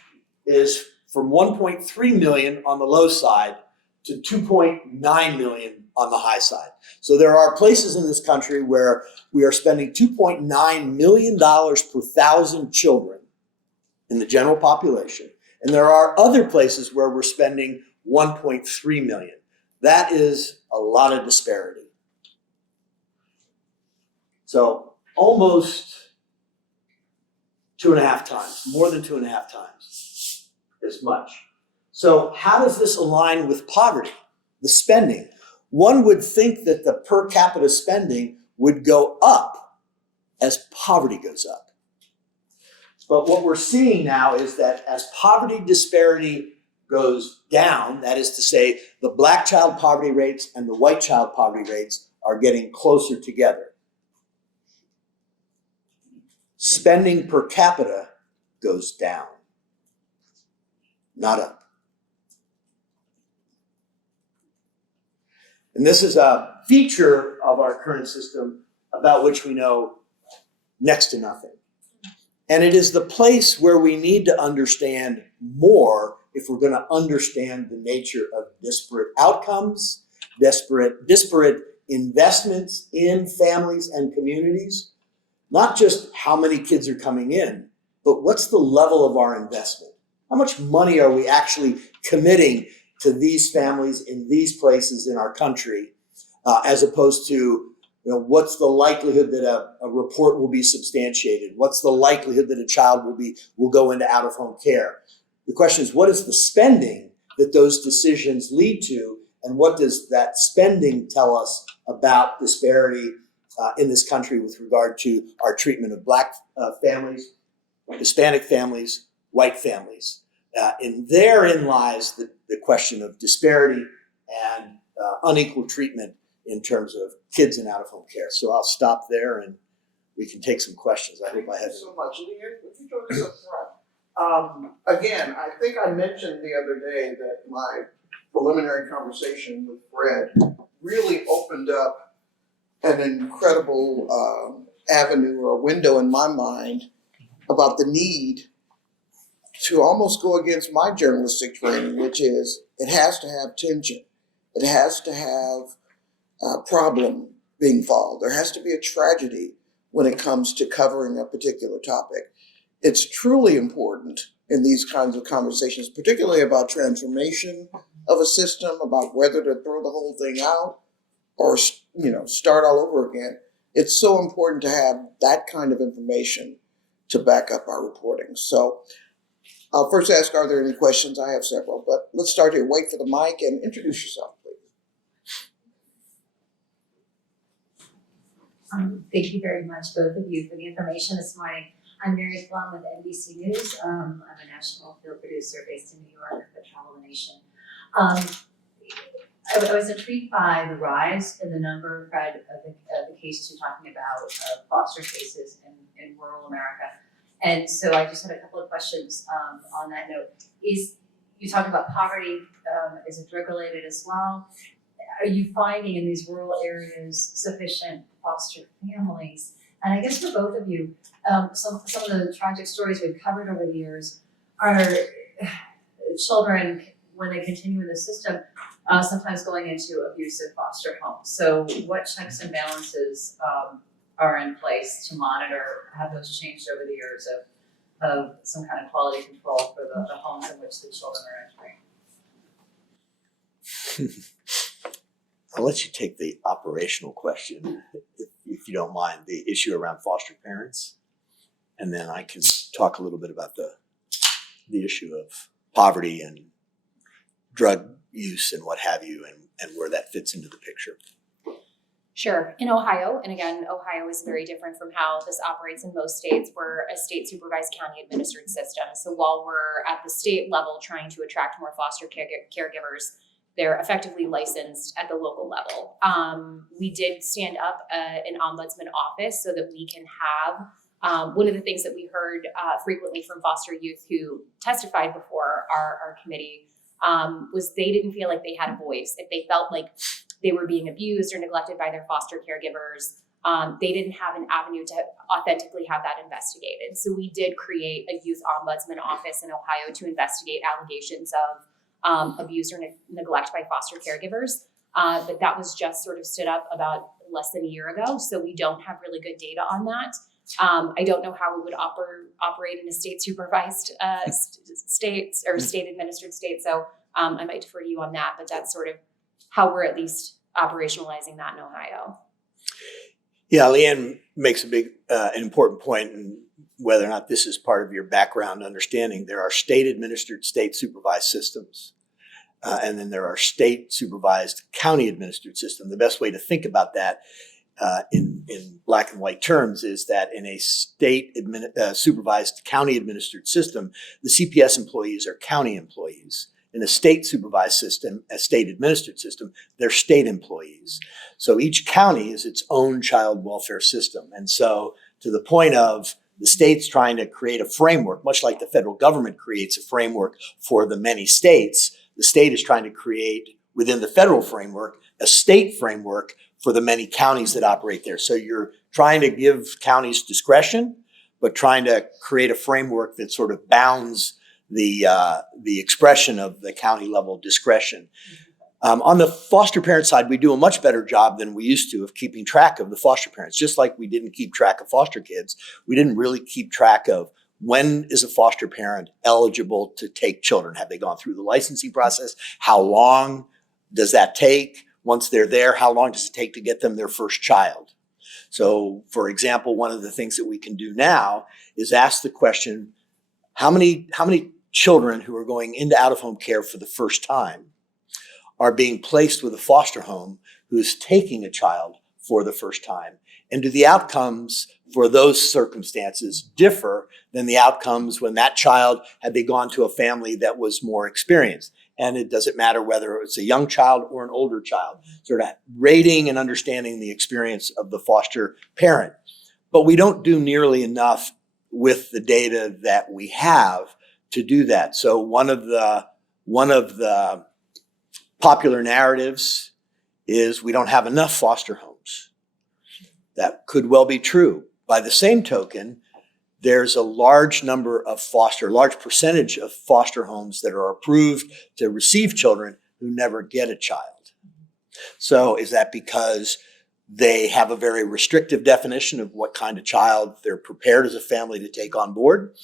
is from 1.3 million on the low side to 2.9 million on the high side. So there are places in this country where we are spending $2.9 million per 1,000 children in the general population. And there are other places where we're spending 1.3 million. That is a lot of disparity. So almost 2.5 times, more than 2.5 times as much. So how does this align with poverty, the spending? One would think that the per capita spending would go up as poverty goes up. But what we're seeing now is that as poverty disparity goes down, that is to say, the black child poverty rates and the white child poverty rates are getting closer together. Spending per capita goes down, not up. And this is a feature of our current system about which we know next to nothing. And it is the place where we need to understand more if we're going to understand the nature of disparate outcomes, disparate investments in families and communities. Not just how many kids are coming in, but what's the level of our investment? How much money are we actually committing to these families in these places in our country, as opposed to, what's the likelihood that a report will be substantiated? What's the likelihood that a child will go into out-of-home care? The question is, what is the spending that those decisions lead to, and what does that spending tell us about disparity in this country with regard to our treatment of Black families, Hispanic families, white families? And therein lies the question of disparity and unequal treatment in terms of kids in out-of-home care. So I'll stop there and we can take some questions. I hope I have. Thank you so much. LeeAnne, would you join us up front? Again, I think I mentioned the other day that my preliminary conversation with Fred really opened up an incredible avenue or window in my mind about the need to almost go against my journalistic training, which is it has to have tension. It has to have a problem being followed. There has to be a tragedy when it comes to covering a particular topic. It's truly important in these kinds of conversations, particularly about transformation of a system, about whether to throw the whole thing out or, start all over again. It's so important to have that kind of information to back up our reporting. So I'll first ask, are there any questions? I have several, but let's start here. Wait for the mic and introduce yourself, please. Thank you very much, both of you, for the information this morning. I'm Mary Plum with NBC News. I'm a national field producer based in New York that travel the nation. I was intrigued by the rise in the number, Fred, of the cases you're talking about, of foster cases in rural America. And so I just had a couple of questions on that note. You talked about poverty, is it drug related as well? Are you finding in these rural areas sufficient foster families? And I guess for both of you, some of the tragic stories we've covered over the years are children, when they continue in the system, sometimes going into abusive foster homes. So what checks and balances are in place to monitor, have those changed over the years of some kind of quality control for the homes in which the children are entering? I'll let you take the operational question, if you don't mind, the issue around foster parents. And then I can talk a little bit about the issue of poverty and drug use and what have you, and where that fits into the picture. Sure. In Ohio, and again, Ohio is very different from how this operates in most states. We're a state supervised county administered system. So while we're at the state level trying to attract more foster caregivers, they're effectively licensed at the local level. We did stand up an ombudsman office so that we can have one of the things that we heard frequently from foster youth who testified before our committee was they didn't feel like they had a voice. If they felt like they were being abused or neglected by their foster caregivers, they didn't have an avenue to authentically have that investigated. So we did create a youth ombudsman office in Ohio to investigate allegations of abuse or neglect by foster caregivers. But that was just sort of stood up about less than a year ago. So we don't have really good data on that. I don't know how we would operate in a state supervised states or state administered state. So I might defer to you on that, but that's sort of how we're at least operationalizing that in Ohio. Yeah, LeeAnne makes an important point, and whether or not this is part of your background understanding, there are state administered, state supervised systems. And then there are state supervised, county administered systems. The best way to think about that in black and white terms is that in a state supervised, county administered system, the CPS employees are county employees. In a state supervised system, a state administered system, they're state employees. So each county is its own child welfare system. And so to the point of the state's trying to create a framework, much like the federal government creates a framework for the many states, the state is trying to create within the federal framework a state framework for the many counties that operate there. So you're trying to give counties discretion, but trying to create a framework that sort of bounds the expression of the county level discretion. On the foster parent side, we do a much better job than we used to of keeping track of the foster parents. Just like we didn't keep track of foster kids, we didn't really keep track of when is a foster parent eligible to take children. Have they gone through the licensing process? How long does that take? Once they're there, how long does it take to get them their first child? So, for example, one of the things that we can do now is ask the question, how many children who are going into out-of-home care for the first time are being placed with a foster home who's taking a child for the first time? And do the outcomes for those circumstances differ than the outcomes when that child, had they gone to a family that was more experienced? And it doesn't matter whether it's a young child or an older child, sort of rating and understanding the experience of the foster parent. But we don't do nearly enough with the data that we have to do that. So one of the popular narratives is we don't have enough foster homes. That could well be true. By the same token, there's a large percentage of foster homes that are approved to receive children who never get a child. So is that because they have a very restrictive definition of what kind of child they're prepared as a family to take on board?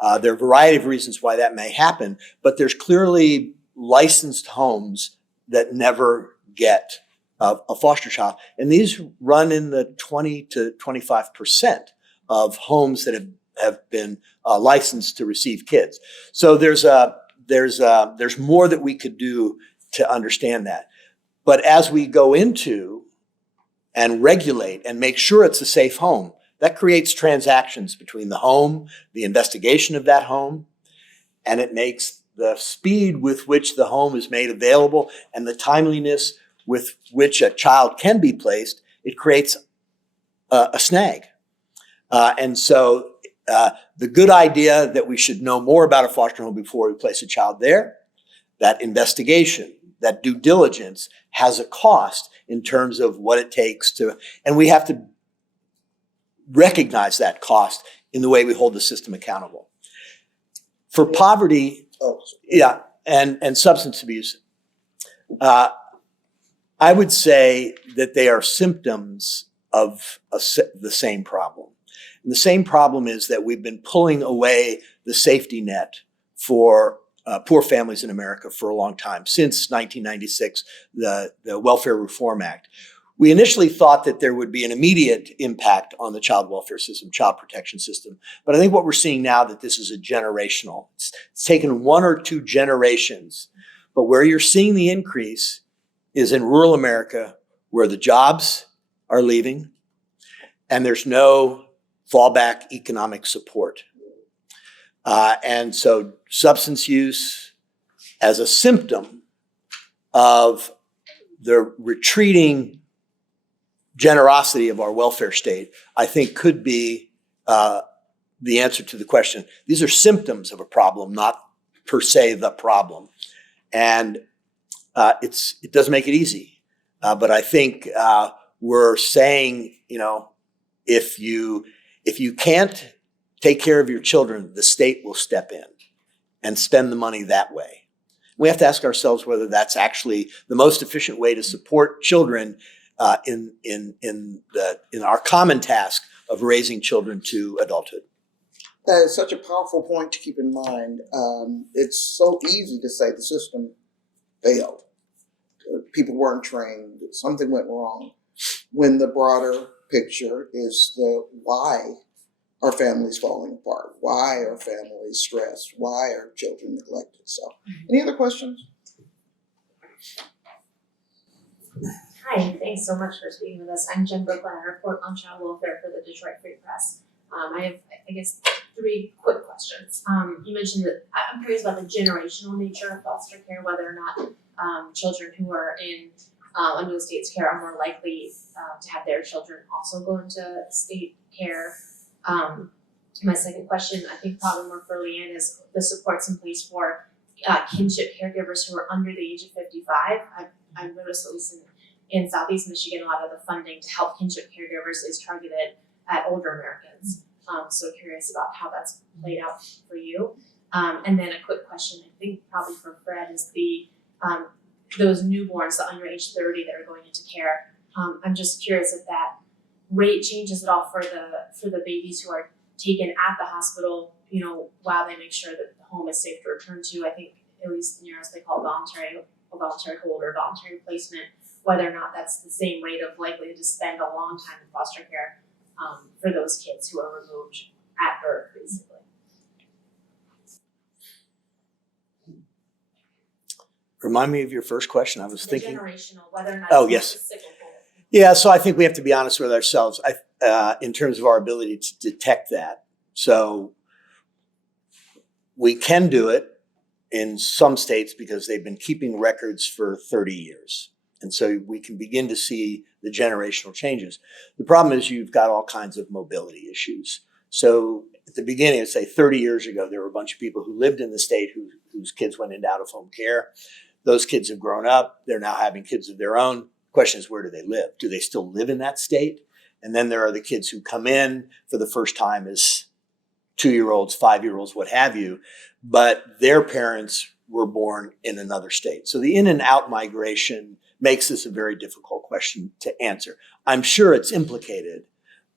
There are a variety of reasons why that may happen, but there's clearly licensed homes that never get a foster child. And these run in the 20 to 25% of homes that have been licensed to receive kids. So there's more that we could do to understand that. But as we go into and regulate and make sure it's a safe home, that creates transactions between the home, the investigation of that home, and it makes the speed with which the home is made available and the timeliness with which a child can be placed, it creates a snag. And so the good idea that we should know more about a foster home before we place a child there, that investigation, that due diligence has a cost in terms of what it takes to, and we have to recognize that cost in the way we hold the system accountable. For poverty, and substance abuse, I would say that they are symptoms of the same problem. And the same problem is that we've been pulling away the safety net for poor families in America for a long time, since 1996, the Welfare Reform Act. We initially thought that there would be an immediate impact on the child welfare system, child protection system. But I think what we're seeing now that this is a generational. It's taken 1 or 2 generations. But where you're seeing the increase is in rural America, where the jobs are leaving and there's no fallback economic support. And so substance use as a symptom of the retreating generosity of our welfare state, I think could be the answer to the question. These are symptoms of a problem, not per se the problem. And it doesn't make it easy. But I think we're saying, if you can't take care of your children, the state will step in and spend the money that way. We have to ask ourselves whether that's actually the most efficient way to support children in our common task of raising children to adulthood. That is such a powerful point to keep in mind. It's so easy to say the system failed. People weren't trained. Something went wrong. When the broader picture is the why are families falling apart? Why are families stressed? Why are children neglected? So, any other questions? Hi, thanks so much for speaking with us. I'm Jen Brooklyn. I report on child welfare for the Detroit Free Press. I have, I guess, 3 quick questions. You mentioned that I'm curious about the generational nature of foster care, whether or not children who are in under the state's care are more likely to have their children also go into state care. My second question, I think probably more for LeeAnne, is the supports in place for kinship caregivers who are under the age of 55. I've noticed, at least in Southeast Michigan, a lot of the funding to help kinship caregivers is targeted at older Americans. So curious about how that's played out for you. And then a quick question, I think probably for Fred, is those newborns, the under age 30 that are going into care. I'm just curious if that rate changes at all for the babies who are taken at the hospital, while they make sure that the home is safe to return to. I think at least in Europe they call voluntary hold or voluntary placement, whether or not that's the same rate of likely to spend a long time in foster care for those kids who are removed at birth, basically. Remind me of your first question. I was thinking. Generational, whether or not Oh, it's yes. cyclical. Yeah, so I think we have to be honest with ourselves in terms of our ability to detect that. So we can do it in some states because they've been keeping records for 30 years. And so we can begin to see the generational changes. The problem is you've got all kinds of mobility issues. So at the beginning, let's say 30 years ago, there were a bunch of people who lived in the state whose kids went into out-of-home care. Those kids have grown up. They're now having kids of their own. The question is, where do they live? Do they still live in that state? And then there are the kids who come in for the first time as 2-year-olds, 5-year-olds, what have you, but their parents were born in another state. So the in and out migration makes this a very difficult question to answer. I'm sure it's implicated,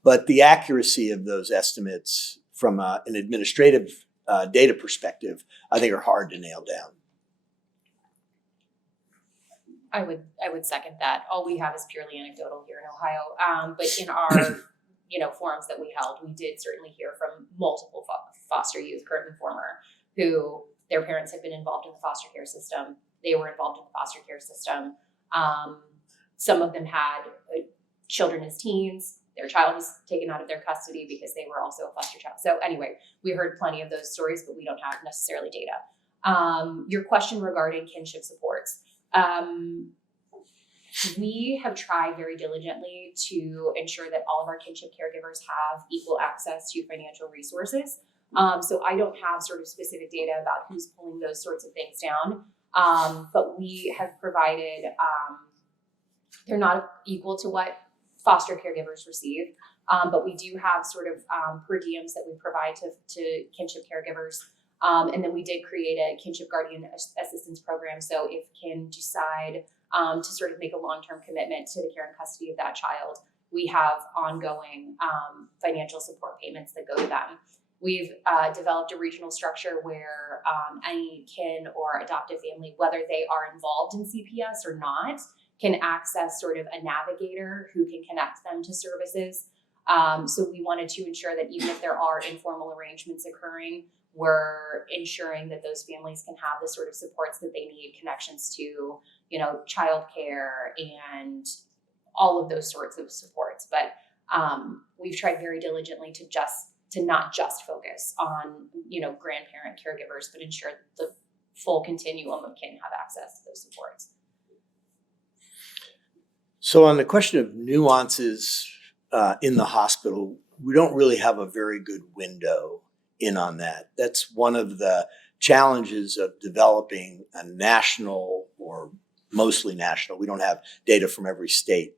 but the accuracy of those estimates from an administrative data perspective, I think are hard to nail down. I would second that. All we have is purely anecdotal here in Ohio. But in our forums that we held, we did certainly hear from multiple foster youth, current and former, who their parents had been involved in the foster care system. They were involved in the foster care system. Some of them had children as teens. Their child was taken out of their custody because they were also a foster child. So anyway, we heard plenty of those stories, but we don't have necessarily data. Your question regarding kinship supports. We have tried very diligently to ensure that all of our kinship caregivers have equal access to financial resources. So I don't have sort of specific data about who's pulling those sorts of things down. But we have provided, they're not equal to what foster caregivers receive. But we do have sort of per diems that we provide to kinship caregivers. And then we did create a kinship guardian assistance program. So if kin decide to sort of make a long-term commitment to the care and custody of that child, we have ongoing financial support payments that go to them. We've developed a regional structure where any kin or adoptive family, whether they are involved in CPS or not, can access sort of a navigator who can connect them to services. So we wanted to ensure that even if there are informal arrangements occurring, we're ensuring that those families can have the sort of supports that they need, connections to, childcare and all of those sorts of supports. But we've tried very diligently to not just focus on, grandparent caregivers, but ensure that the full continuum of kin have access to those supports. So on the question of nuances in the hospital, we don't really have a very good window in on that. That's one of the challenges of developing a national, or mostly national. We don't have data from every state.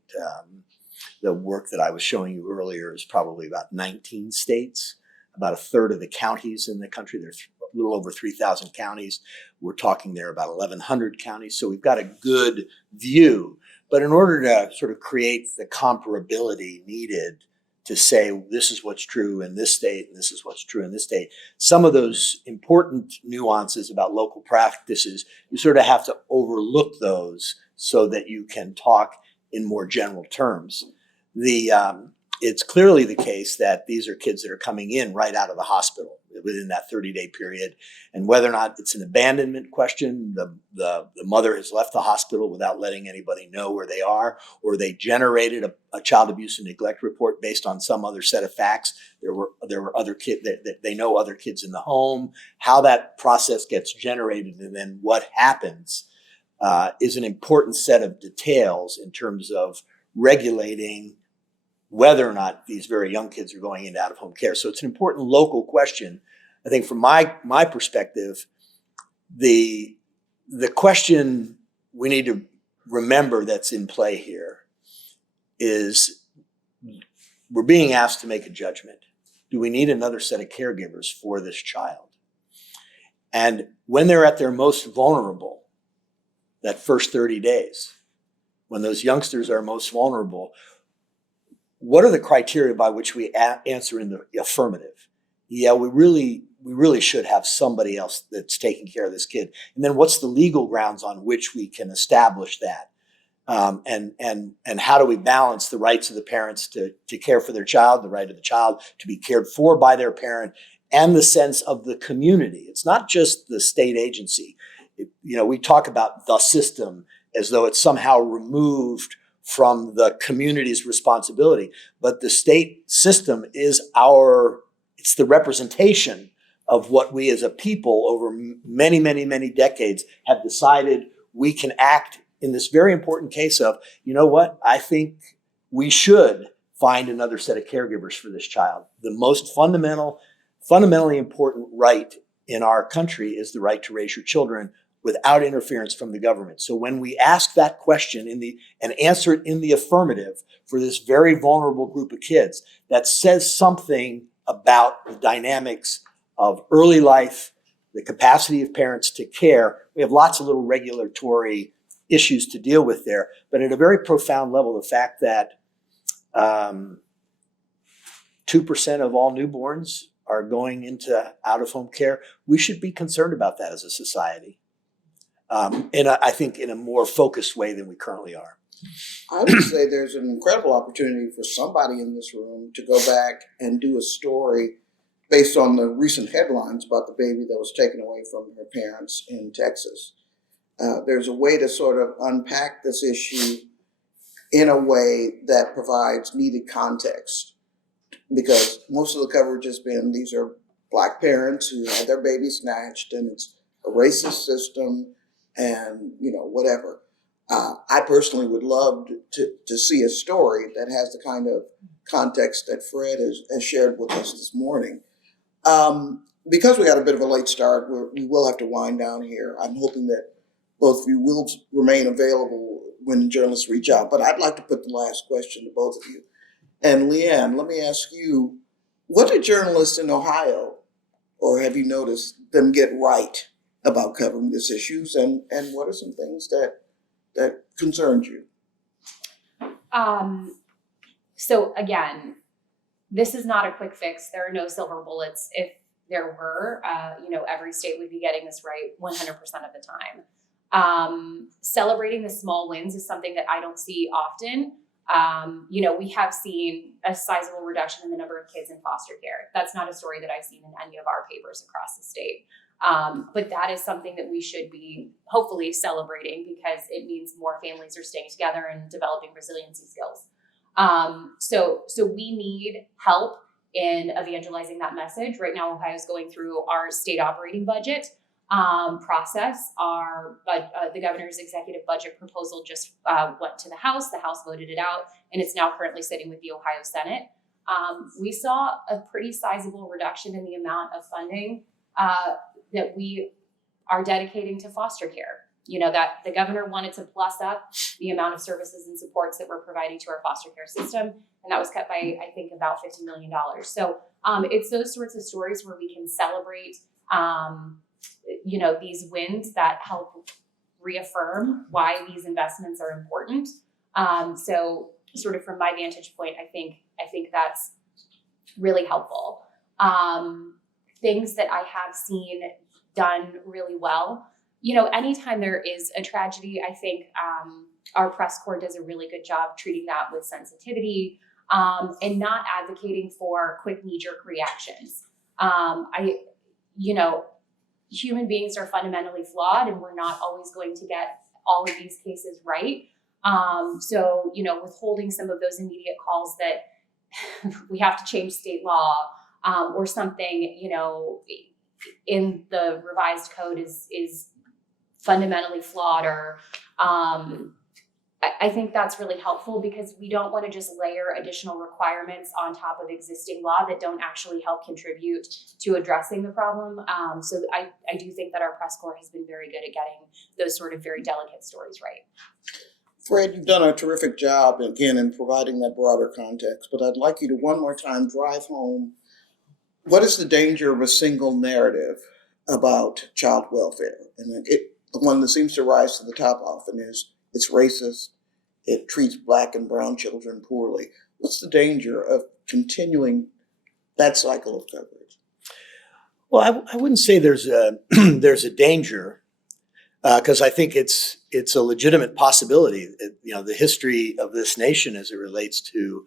The work that I was showing you earlier is probably about 19 states, about a third of the counties in the country. There's a little over 3,000 counties. We're talking there about 1,100 counties. So we've got a good view. But in order to sort of create the comparability needed to say this is what's true in this state and this is what's true in this state, some of those important nuances about local practices, you sort of have to overlook those so that you can talk in more general terms. It's clearly the case that these are kids that are coming in right out of the hospital within that 30-day period. And whether or not it's an abandonment question, the mother has left the hospital without letting anybody know where they are, or they generated a child abuse and neglect report based on some other set of facts. There were other kids that they know other kids in the home. How that process gets generated and then what happens is an important set of details in terms of regulating whether or not these very young kids are going into out-of-home care. So it's an important local question. I think from my perspective, the question we need to remember that's in play here is we're being asked to make a judgment. Do we need another set of caregivers for this child? And when they're at their most vulnerable, that first 30 days, when those youngsters are most vulnerable, what are the criteria by which we answer in the affirmative? Yeah, we really should have somebody else that's taking care of this kid. And then what's the legal grounds on which we can establish that? And how do we balance the rights of the parents to care for their child, the right of the child to be cared for by their parent, and the sense of the community? It's not just the state agency. We talk about the system as though it's somehow removed from the community's responsibility. But the state system is it's the representation of what we as a people over many, many, many decades have decided we can act in this very important case of, I think we should find another set of caregivers for this child. The most fundamentally important right in our country is the right to raise your children without interference from the government. So when we ask that question and answer it in the affirmative for this very vulnerable group of kids, that says something about the dynamics of early life, the capacity of parents to care. We have lots of little regulatory issues to deal with there, but at a very profound level, the fact that 2% of all newborns are going into out-of-home care, we should be concerned about that as a society. And I think in a more focused way than we currently are. I would say there's an incredible opportunity for somebody in this room to go back and do a story based on the recent headlines about the baby that was taken away from her parents in Texas. There's a way to sort of unpack this issue in a way that provides needed context, because most of the coverage has been these are Black parents who had their baby snatched and it's a racist system and, whatever. I personally would love to see a story that has the kind of context that Fred has shared with us this morning. Because we got a bit of a late start, we will have to wind down here. I'm hoping that both of you will remain available when journalists reach out, but I'd like to put the last question to both of you. And LeeAnne, let me ask you, what do journalists in Ohio, or have you noticed them get right about covering these issues, and what are some things that concerned you? So again, this is not a quick fix. There are no silver bullets. If there were, every state would be getting this right 100% of the time. Celebrating the small wins is something that I don't see often. We have seen a sizable reduction in the number of kids in foster care. That's not a story that I've seen in any of our papers across the state. But that is something that we should be hopefully celebrating, because it means more families are staying together and developing resiliency skills. So we need help in evangelizing that message. Right now, Ohio is going through our state operating budget process. The governor's executive budget proposal just went to the House. The House voted it out, and it's now currently sitting with the Ohio Senate. We saw a pretty sizable reduction in the amount of funding that we are dedicating to foster care. That the governor wanted to plus up the amount of services and supports that we're providing to our foster care system, and that was cut by, I think, about $50 million. So it's those sorts of stories where we can celebrate these wins that help reaffirm why these investments are important. So sort of from my vantage point, I think that's really helpful. Things that I have seen done really well, anytime there is a tragedy, I think our press corps does a really good job treating that with sensitivity and not advocating for quick knee-jerk reactions. Human beings are fundamentally flawed, and we're not always going to get all of these cases right. So withholding some of those immediate calls that we have to change state law or something, in the revised code is fundamentally flawed, or I think that's really helpful, because we don't want to just layer additional requirements on top of existing law that don't actually help contribute to addressing the problem. So I do think that our press corps has been very good at getting those sort of very delicate stories right. Fred, you've done a terrific job, again, in providing that broader context, but I'd like you to one more time drive home, what is the danger of a single narrative about child welfare? And the one that seems to rise to the top often is it's racist, it treats Black and brown children poorly. What's the danger of continuing that cycle of coverage? Well, I wouldn't say there's a danger, because I think it's a legitimate possibility. The history of this nation as it relates to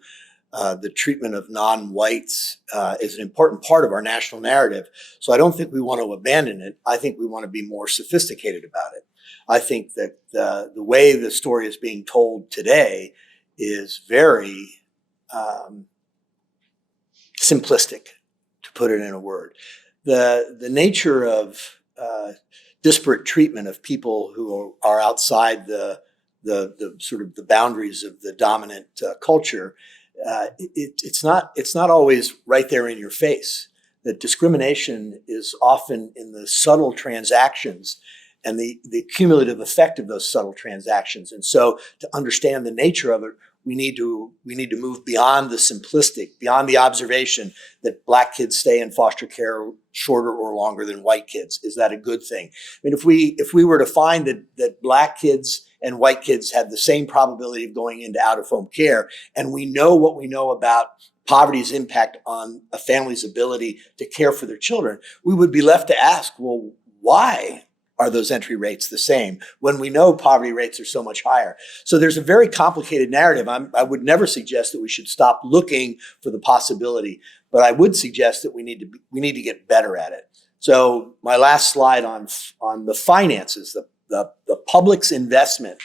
the treatment of non-whites is an important part of our national narrative. So I don't think we want to abandon it. I think we want to be more sophisticated about it. I think that the way the story is being told today is very simplistic, to put it in a word. The nature of disparate treatment of people who are outside the sort of the boundaries of the dominant culture, it's not always right there in your face. That discrimination is often in the subtle transactions and the cumulative effect of those subtle transactions. And so to understand the nature of it, we need to move beyond the simplistic, beyond the observation that Black kids stay in foster care shorter or longer than white kids. Is that a good thing? I mean, if we were to find that Black kids and white kids have the same probability of going into out-of-home care, and we know what we know about poverty's impact on a family's ability to care for their children, we would be left to ask, well, why are those entry rates the same when we know poverty rates are so much higher? So there's a very complicated narrative. I would never suggest that we should stop looking for the possibility, but I would suggest that we need to get better at it. So my last slide on the finances, the public's investment,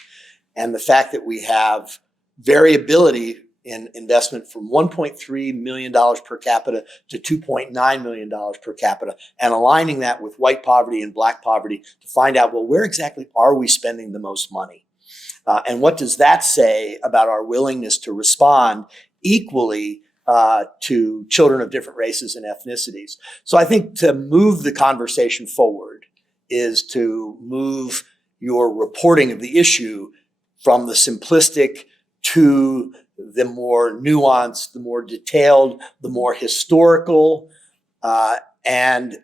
and the fact that we have variability in investment from $1.3 million per capita to $2.9 million per capita, and aligning that with white poverty and black poverty to find out, well, where exactly are we spending the most money? And what does that say about our willingness to respond equally to children of different races and ethnicities? So I think to move the conversation forward is to move your reporting of the issue from the simplistic to the more nuanced, the more detailed, the more historical, and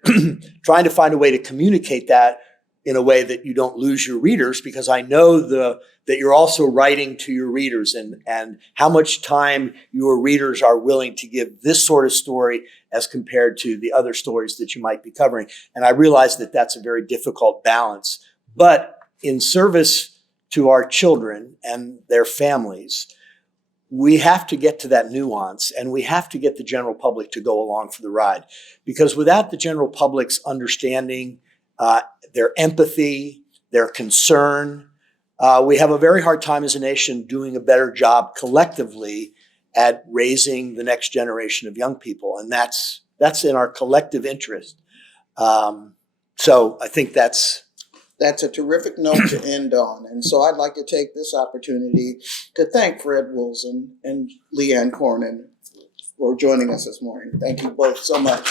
trying to find a way to communicate that in a way that you don't lose your readers, because I know that you're also writing to your readers and how much time your readers are willing to give this sort of story as compared to the other stories that you might be covering. And I realize that that's a very difficult balance, but in service to our children and their families, we have to get to that nuance, and we have to get the general public to go along for the ride. Because without the general public's understanding, their empathy, their concern, we have a very hard time as a nation doing a better job collectively at raising the next generation of young people. And that's in our collective interest. So I think that's a terrific note to end on. And so I'd like to take this opportunity to thank Fred Wulczyn and LeeAnne Cornyn for joining us this morning. Thank you both so much.